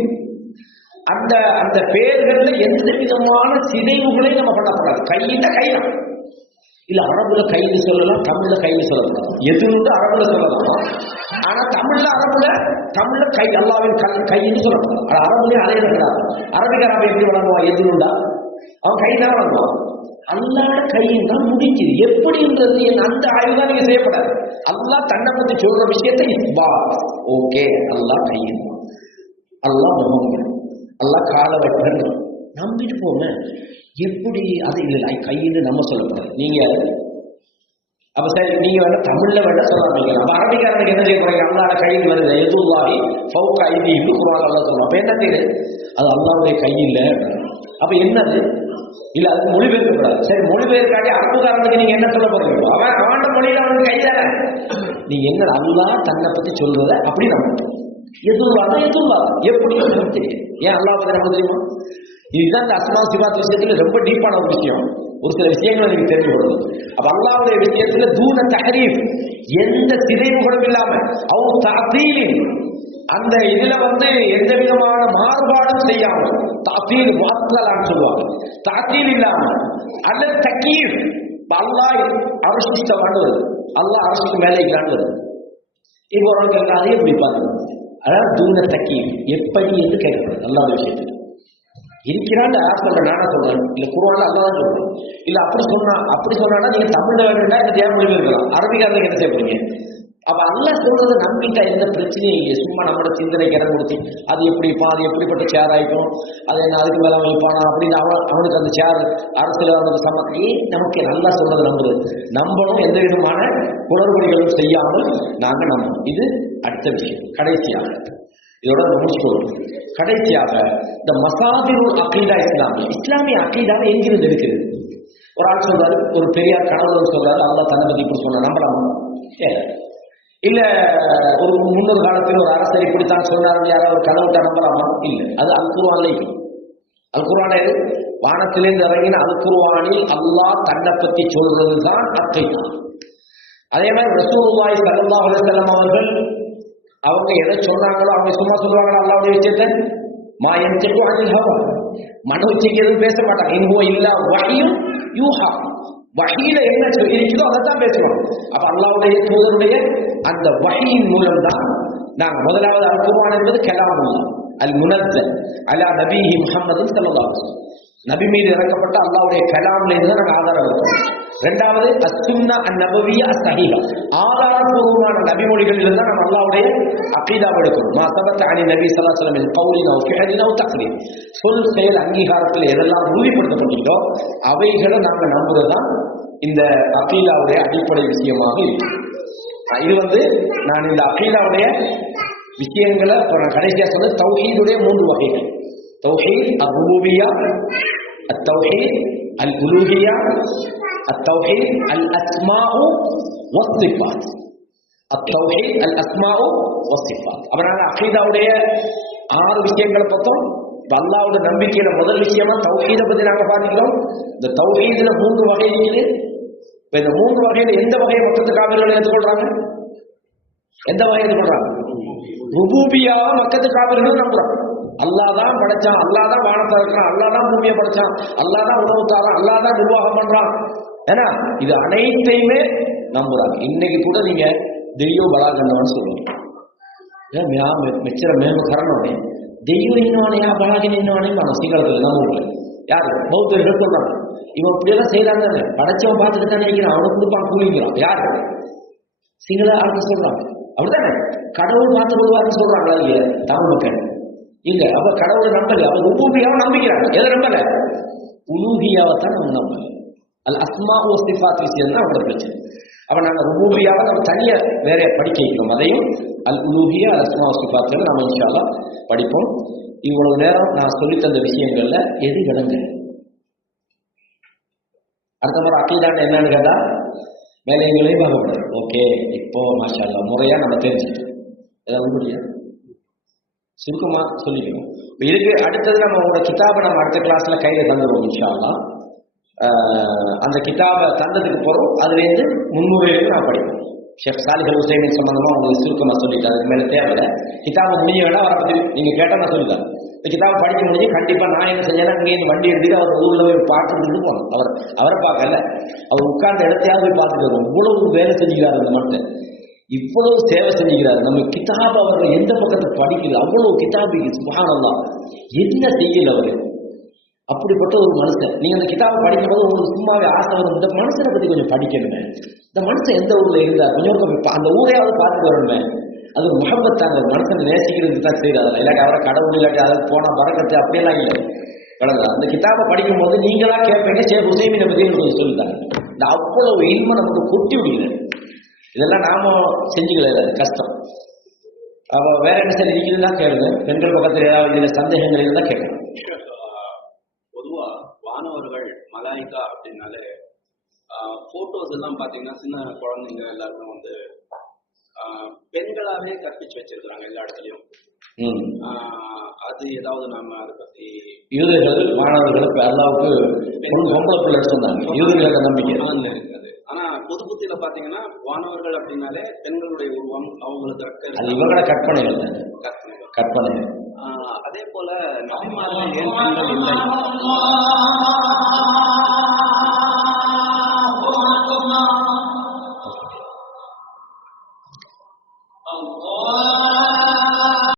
அந்த பெயர்கள்ல எந்த விதமான சிதைவுகளையும் நம்ம பண்ணக்கூடாது. கையில கைதான், இல்ல அரபுல கைன்னு சொல்லலாம், தமிழ்ல கைன்னு சொல்லலாம். எதுன்னு அரபுல சொல்லலாம். ஆனா தமிழ்ல கை அல்லாவின் கைன்னு சொல்லலாம். அரபுலயும் அதே இருக்கிறார். அரபிக்காரன் எப்படி வழங்குவான்? எதுனுண்டா அவன் கை தான் வழங்குவான். அல்லாட கையில் தான் முடிஞ்சுது. எப்படின்றது அந்த ஆய்வு தான் நீங்க செய்யப்படாது. அல்லா தன்னை பத்தி சொல்ற விஷயத்தை ஓகே, அல்லா கையில், அல்லா முகங்கள், அல்லா கால வெட்டல் நம்பிட்டு போங்க. எப்படி அது இல்லை கையில் நம்ம சொல்லப்படாது. நீங்க அப்ப சரி, நீங்க வேணா தமிழ்ல வேணா சொல்லாமீங்க. அப்ப அரபிக்காரனுக்கு என்ன செய்ய போறீங்க? அல்லாட கையில் வருது, எதுவாகி ஃபவுக ஐதி குர்ஆன் அல்லாஹ் சொல்லுவான். அப்ப என்ன தெரியுது? அது அல்லாஹ்வுடைய கையில். அப்ப என்னது? இல்ல அதுக்கு மொழிபெயர்க்கப்படாது. சரி, மொழிபெயர்க்காட்டி அரபுக்காரனுக்கு நீங்க என்ன சொல்ல போறீங்க? அவன் மொழியில அவனுக்கு கை தானே. நீங்க என்ன அல்லாஹ் தன்னை பத்தி சொல்றத அப்படி நம்ம எதுவாக எப்படி தெரியும்? ஏன் அல்லாஹ் பத்தி நமக்கு தெரியுமா? இதுதான் இந்த அஸ்மா சிவாத் விஷயத்துல ரொம்ப டீப்பான ஒரு விஷயம். ஒரு சில விஷயங்களை நீங்க தெரிஞ்சு கொள்வது. அப்ப அல்லாஹ்வுடைய விஷயத்துல தூன தஹரீஃப், எந்த சிதைவுகளும் இல்லாம, அவ் தஅதீல், அந்த இதுல எந்த விதமான மாறுபாடும் செய்யாம, தஅதீல் முஅத்தலான்னு சொல்லுவாங்க, தஅதீல் இல்லாம, அல்லது தக்கீஃப், அல்லாஹ் அரசிட்ட வருது, அல்லாஹ் அரசுக்கு மேலே இல்லான்னு. இப்போ உனக்கு அதே எப்படி பாருங்க. அதாவது தூன தக்கீஃப் எப்படி என்று கேட்கப்படுது அல்லாஹ் விஷயத்துல. இருக்கிறான்னு யார் சொல்ற? நானா சொல்றேன்? இல்ல குர்ஆன்ல அல்லாஹ் தான் சொல்றேன். இல்ல அப்படி சொன்னா நீங்க தமிழ்ல வேணும்னா இந்த தேவ மொழியில் இருக்கலாம். அரபிக்காரனுக்கு என்ன செய்ய போறீங்க? அப்ப அல்லாஹ் சொல்றதை நம்பிட்டா எந்த பிரச்சனையும் இல்லை. சும்மா நம்மளோட சிந்தனைக்கு இடம் கொடுத்து அது எப்படிப்பா, அது எப்படிப்பட்ட சேர் ஆயிக்கும், அது என்ன அதுக்கு மேல வைப்பானா அப்படின்னு அவனுக்கு அந்த சேர் அரசுல நமக்கு நல்லா சொல்றது நம்பணும். எந்த விதமான குளறுபடிகளும் செய்யாமல் நாங்க நம்பணும். இது அடுத்த விஷயம். கடைசியாக இதோட முடிச்சுக்கொள்ளும். கடைசியாக இந்த மசாதிருல் அகீதா இஸ்லாமிய அகீதாவை எங்கிருந்து இருக்கிறது? ஒரு ஆள் சொல்றாரு, ஒரு பெரியார் கடவுள் சொல்றாரு, அல்லாஹ் தன்னை பத்தி இப்படி சொன்ன நம்பலாமா? இல்ல ஒரு முன்னொரு காலத்தில் ஒரு அரசர் இப்படித்தான் சொன்னார் யாராவது கடவுள்கிட்ட நம்பலாமா? இல்ல. அது அல் குர்ஆன்ல அல் குர்ஆன் வானத்திலிருந்து இறங்கின அல் குர்ஆனில் அல்லாஹ் தன்னை பத்தி சொல்றதுதான் அகீதா. அதே மாதிரி ரசூலுல்லாஹி ஸல்லல்லாஹு அலைஹி வஸல்லம் அவர்கள் அவங்க எதை சொன்னாங்களோ அவங்க சும்மா சொல்லுவாங்களா அல்லாஹ்வுடைய விஷயத்தை? மா யன்திகு அனில் ஹவா, மனோ இச்சைக்கு எதுவும் பேச மாட்டாங்க. இன்ஹுவ இல்லா வஹ்யும் யூஹா, வஹீல என்ன இருக்குதோ அதைத்தான் பேசுவாங்க. அப்ப அல்லாஹ்வுடைய தூதருடைய அந்த வஹீயின் மூலம் தான் நாங்கள் முதலாவது அல் குர்ஆன் என்பது கலாமுல்லாஹ் அல் முனzzல் அலா நபிஹி முஹம்மதின் ஸல்லல்லாஹு அலைஹி வஸல்லம், நபி மீது இறக்கப்பட்ட அல்லாஹ்வுடைய கலாம்ல இருந்து நாங்கள் ஆதாரம் எடுக்கிறோம். இரண்டாவது அஸ்ஸுன்னா அந்நபவிய்யா அஸ்ஸஹீஹா, ஆதாரபூர்வமான நபிமொழிகளில் இருந்து நம்ம அல்லாஹ்வுடைய அகீதாவை எடுக்கிறோம். மா ஸபத அனி நபி ஸல்லல்லாஹு அலைஹி வஸல்லம் மின் கௌலின் அவ் ஃபிஅலின் அவ் தக்ரீர், சொல் செயல் அங்கீகாரத்தில் எதெல்லாம் உறுதிப்படுத்தப்பட்டதோ அவைகளை நாங்கள் நம்புறதுதான் இந்த அகீதாவுடைய அடிப்படை விஷயமாக இருக்கு. இது நான் இந்த அகீதாவுடைய விஷயங்களை நான் கடைசியா சொன்ன தௌஹீதுடைய 3 வகைகள். தௌஹீத் அர்-ருபூபிய்யா, அத்-தௌஹீத் அல்-உலூஹிய்யா, அத்-தௌஹீத் அல்-அஸ்மாஉ வஸ்-சிஃபாத். அத்-தௌஹீத் அல்-அஸ்மாஉ வஸ்-சிஃபாத். அப்ப நாங்க அகீதாவுடைய 6 விஷயங்களை பார்த்தோம். அல்லாஹ்வுடைய நம்பிக்கையில முதல் விஷயமா தௌஹீதை பத்தி நாங்க பார்க்கிறோம். இந்த தௌஹீதுல 3 வகை இருக்குது. இப்ப இந்த 3 வகையில எந்த வகையை மக்கத்து காவிர்கள் எடுத்துக்கொள்றாங்க? எந்த வகையை எடுத்துக்கொள்றாங்க? ருபூபியா மக்கத்து காவிர்கள் நம்புறாங்க. அல்லாஹ் தான் படைச்சான், அல்லாஹ் தான் வானத்தை இருக்கிறான், அல்லாஹ் தான் பூமியை படைச்சான், அல்லாஹ் தான் உணவு தாரான், அல்லாஹ் தான் நிர்வாகம் பண்றான். ஏன்னா இது அனைத்தையுமே நம்புறாங்க. இன்னைக்கு கூட நீங்க தெய்வ பலாகண்டவன் சொல்லுவீங்க. மெச்சர மேம்பு கரணோடே தெய்வம் இன்னவானையா பலாகின் இன்னவானே சிங்களத்தில் நம்ம ஊர்ல யாரு பௌத்தர்கள் சொல்றாங்க. இவன் இப்படியெல்லாம் செய்யறாங்க, படைச்சவன் பார்த்துட்டு தான் நினைக்கிறான், அவனுக்கு கொடுப்பான் கூலிங்கிறான். யாரு? சிங்கள ஆளுக்கு சொல்றாங்க. அப்படித்தானே கடவுள் பார்த்து கொள்வாருன்னு சொல்றாங்களா? இல்லையா தமிழ் மக்கள்? இல்ல. அப்ப கடவுளை நம்பல, அவ ருபூபியாவை நம்பிக்கிறாங்க. எதை நம்பல? உலூஹியாவை தான் நம்ம நம்பல. அல் அஸ்மா வ சிஃபாத் விஷயம் தான் அவங்களோட பிரச்சனை. அப்ப நாங்க ருபூபியாவை நம்ம தனியா வேற படிக்க வைக்கிறோம். அதையும் அல் உலூஹியா அல் அஸ்மா வ சிஃபாத்ல நம்ம இன்ஷா அல்லாஹ் படிப்போம். இவ்வளவு நேரம் நான் சொல்லி தந்த விஷயங்கள்ல எது விளங்குது? அடுத்த முறை அக்கீதான என்னன்னு கேட்டா மேலே எங்களையும் பார்க்கக்கூடாது. ஓகே, இப்போ மாஷா அல்லாஹ் முறையா நம்ம தெரிஞ்சுக்கிட்டோம். ஏதாவது முடியாது சுருக்கமா சொல்லிக்கணும். இதுக்கு அடுத்தது நம்ம உங்களோட கிதாபை நம்ம அடுத்த கிளாஸ்ல கையில தந்துடுவோம் இன்ஷா அல்லாஹ். அந்த கிதாபை தந்ததுக்கு போறோம். அதுலேருந்து முன்னுரையிலிருந்து நான் படிப்போம். ஷேக் சாலிஹ் அல் உசைமின் சம்பந்தமா உங்களுக்கு சுருக்கமா சொல்லிட்டேன். அதுக்கு மேல தேவையில்லை. கிதாபை முடிய வேண்டாம், அவரை பத்தி நீங்க கேட்டா நான் சொல்லித்தரேன். இந்த கிதாபை படிக்க முடிஞ்சு கண்டிப்பா நான் என்ன செஞ்சேன்னா இங்கே வண்டி எடுத்துட்டு அவர் ஊர்ல போய் பார்த்துட்டு போனோம். அவரை பார்க்கல, அவர் உட்கார்ந்த இடத்தையாவது போய் பார்த்துட்டு வரும். இவ்வளவு வேலை செஞ்சுக்கிறார் அந்த மனுஷன், இவ்வளவு சேவை செஞ்சுக்கிறார். நம்ம கிதாப் அவர்கள் எந்த பக்கத்தை படிக்கிறது, அவ்வளவு கிதாபு சுப்ஹானல்லாஹ், என்ன செய்யல அவரு. அப்படிப்பட்ட ஒரு மனுஷன். நீங்க அந்த கிதாபை படிக்கும்போது உங்களுக்கு சும்மாவே ஆசை வரும், இந்த மனுஷனை பத்தி கொஞ்சம் படிக்கணுமே, இந்த மனுஷன் எந்த ஊர்ல இருந்தார், கொஞ்சம் அந்த ஊரையாவது பார்த்துட்டு வரணுமே. அது ஒரு முகப்பத் தாங்க, ஒரு மனுஷன் நேசிக்கிறது தான் செய்யறது. இல்லாட்டி அவரை கடவுள் இல்லாட்டி அதை போனா பறக்கத்து அப்படியெல்லாம் இல்லை. அந்த கிதாபை படிக்கும் போது நீங்களா கேட்பீங்க, ஷேக் உசைமீனை பத்தி கொஞ்சம் சொல்லிட்டாங்க. இந்த அவ்வளவு இன்மை நமக்கு கொட்டி விடுகிறது. இதெல்லாம் நாம செஞ்சுக்கல, கஷ்டம். அப்போ வேற என்ன சரி இருக்குதுன்னா கேளுங்க. பெண்கள் பக்கத்தில் ஏதாவது இதுல சந்தேகங்கள் இருந்தால் கேட்கணும். பொதுவா வானவர்கள் மலாய்க்கா அப்படின்னாலே போட்டோஸ் எல்லாம் பாத்தீங்கன்னா சின்ன குழந்தைங்க எல்லாருமே வந்து பெண்களாவே கற்பிச்சு வச்சிருக்காங்க எல்லா இடத்துலயும். அது ஏதாவது நாம அதை பத்தி யூதர்கள் மாணவர்களுக்கு அல்லாவுக்கு பொம்பளை பிள்ளை சொன்னாங்க, யூதர்களுக்கு நம்பிக்கை இருக்காது. ஆனா பொது புத்தியில பாத்தீங்கன்னா வானவர்கள் அப்படின்னாலே பெண்களுடைய உருவம், அவங்களுக்கு இவங்களோட கற்பனைகள். அதே போல நபிமார்கள் ஏன் பெண்கள் இல்லை?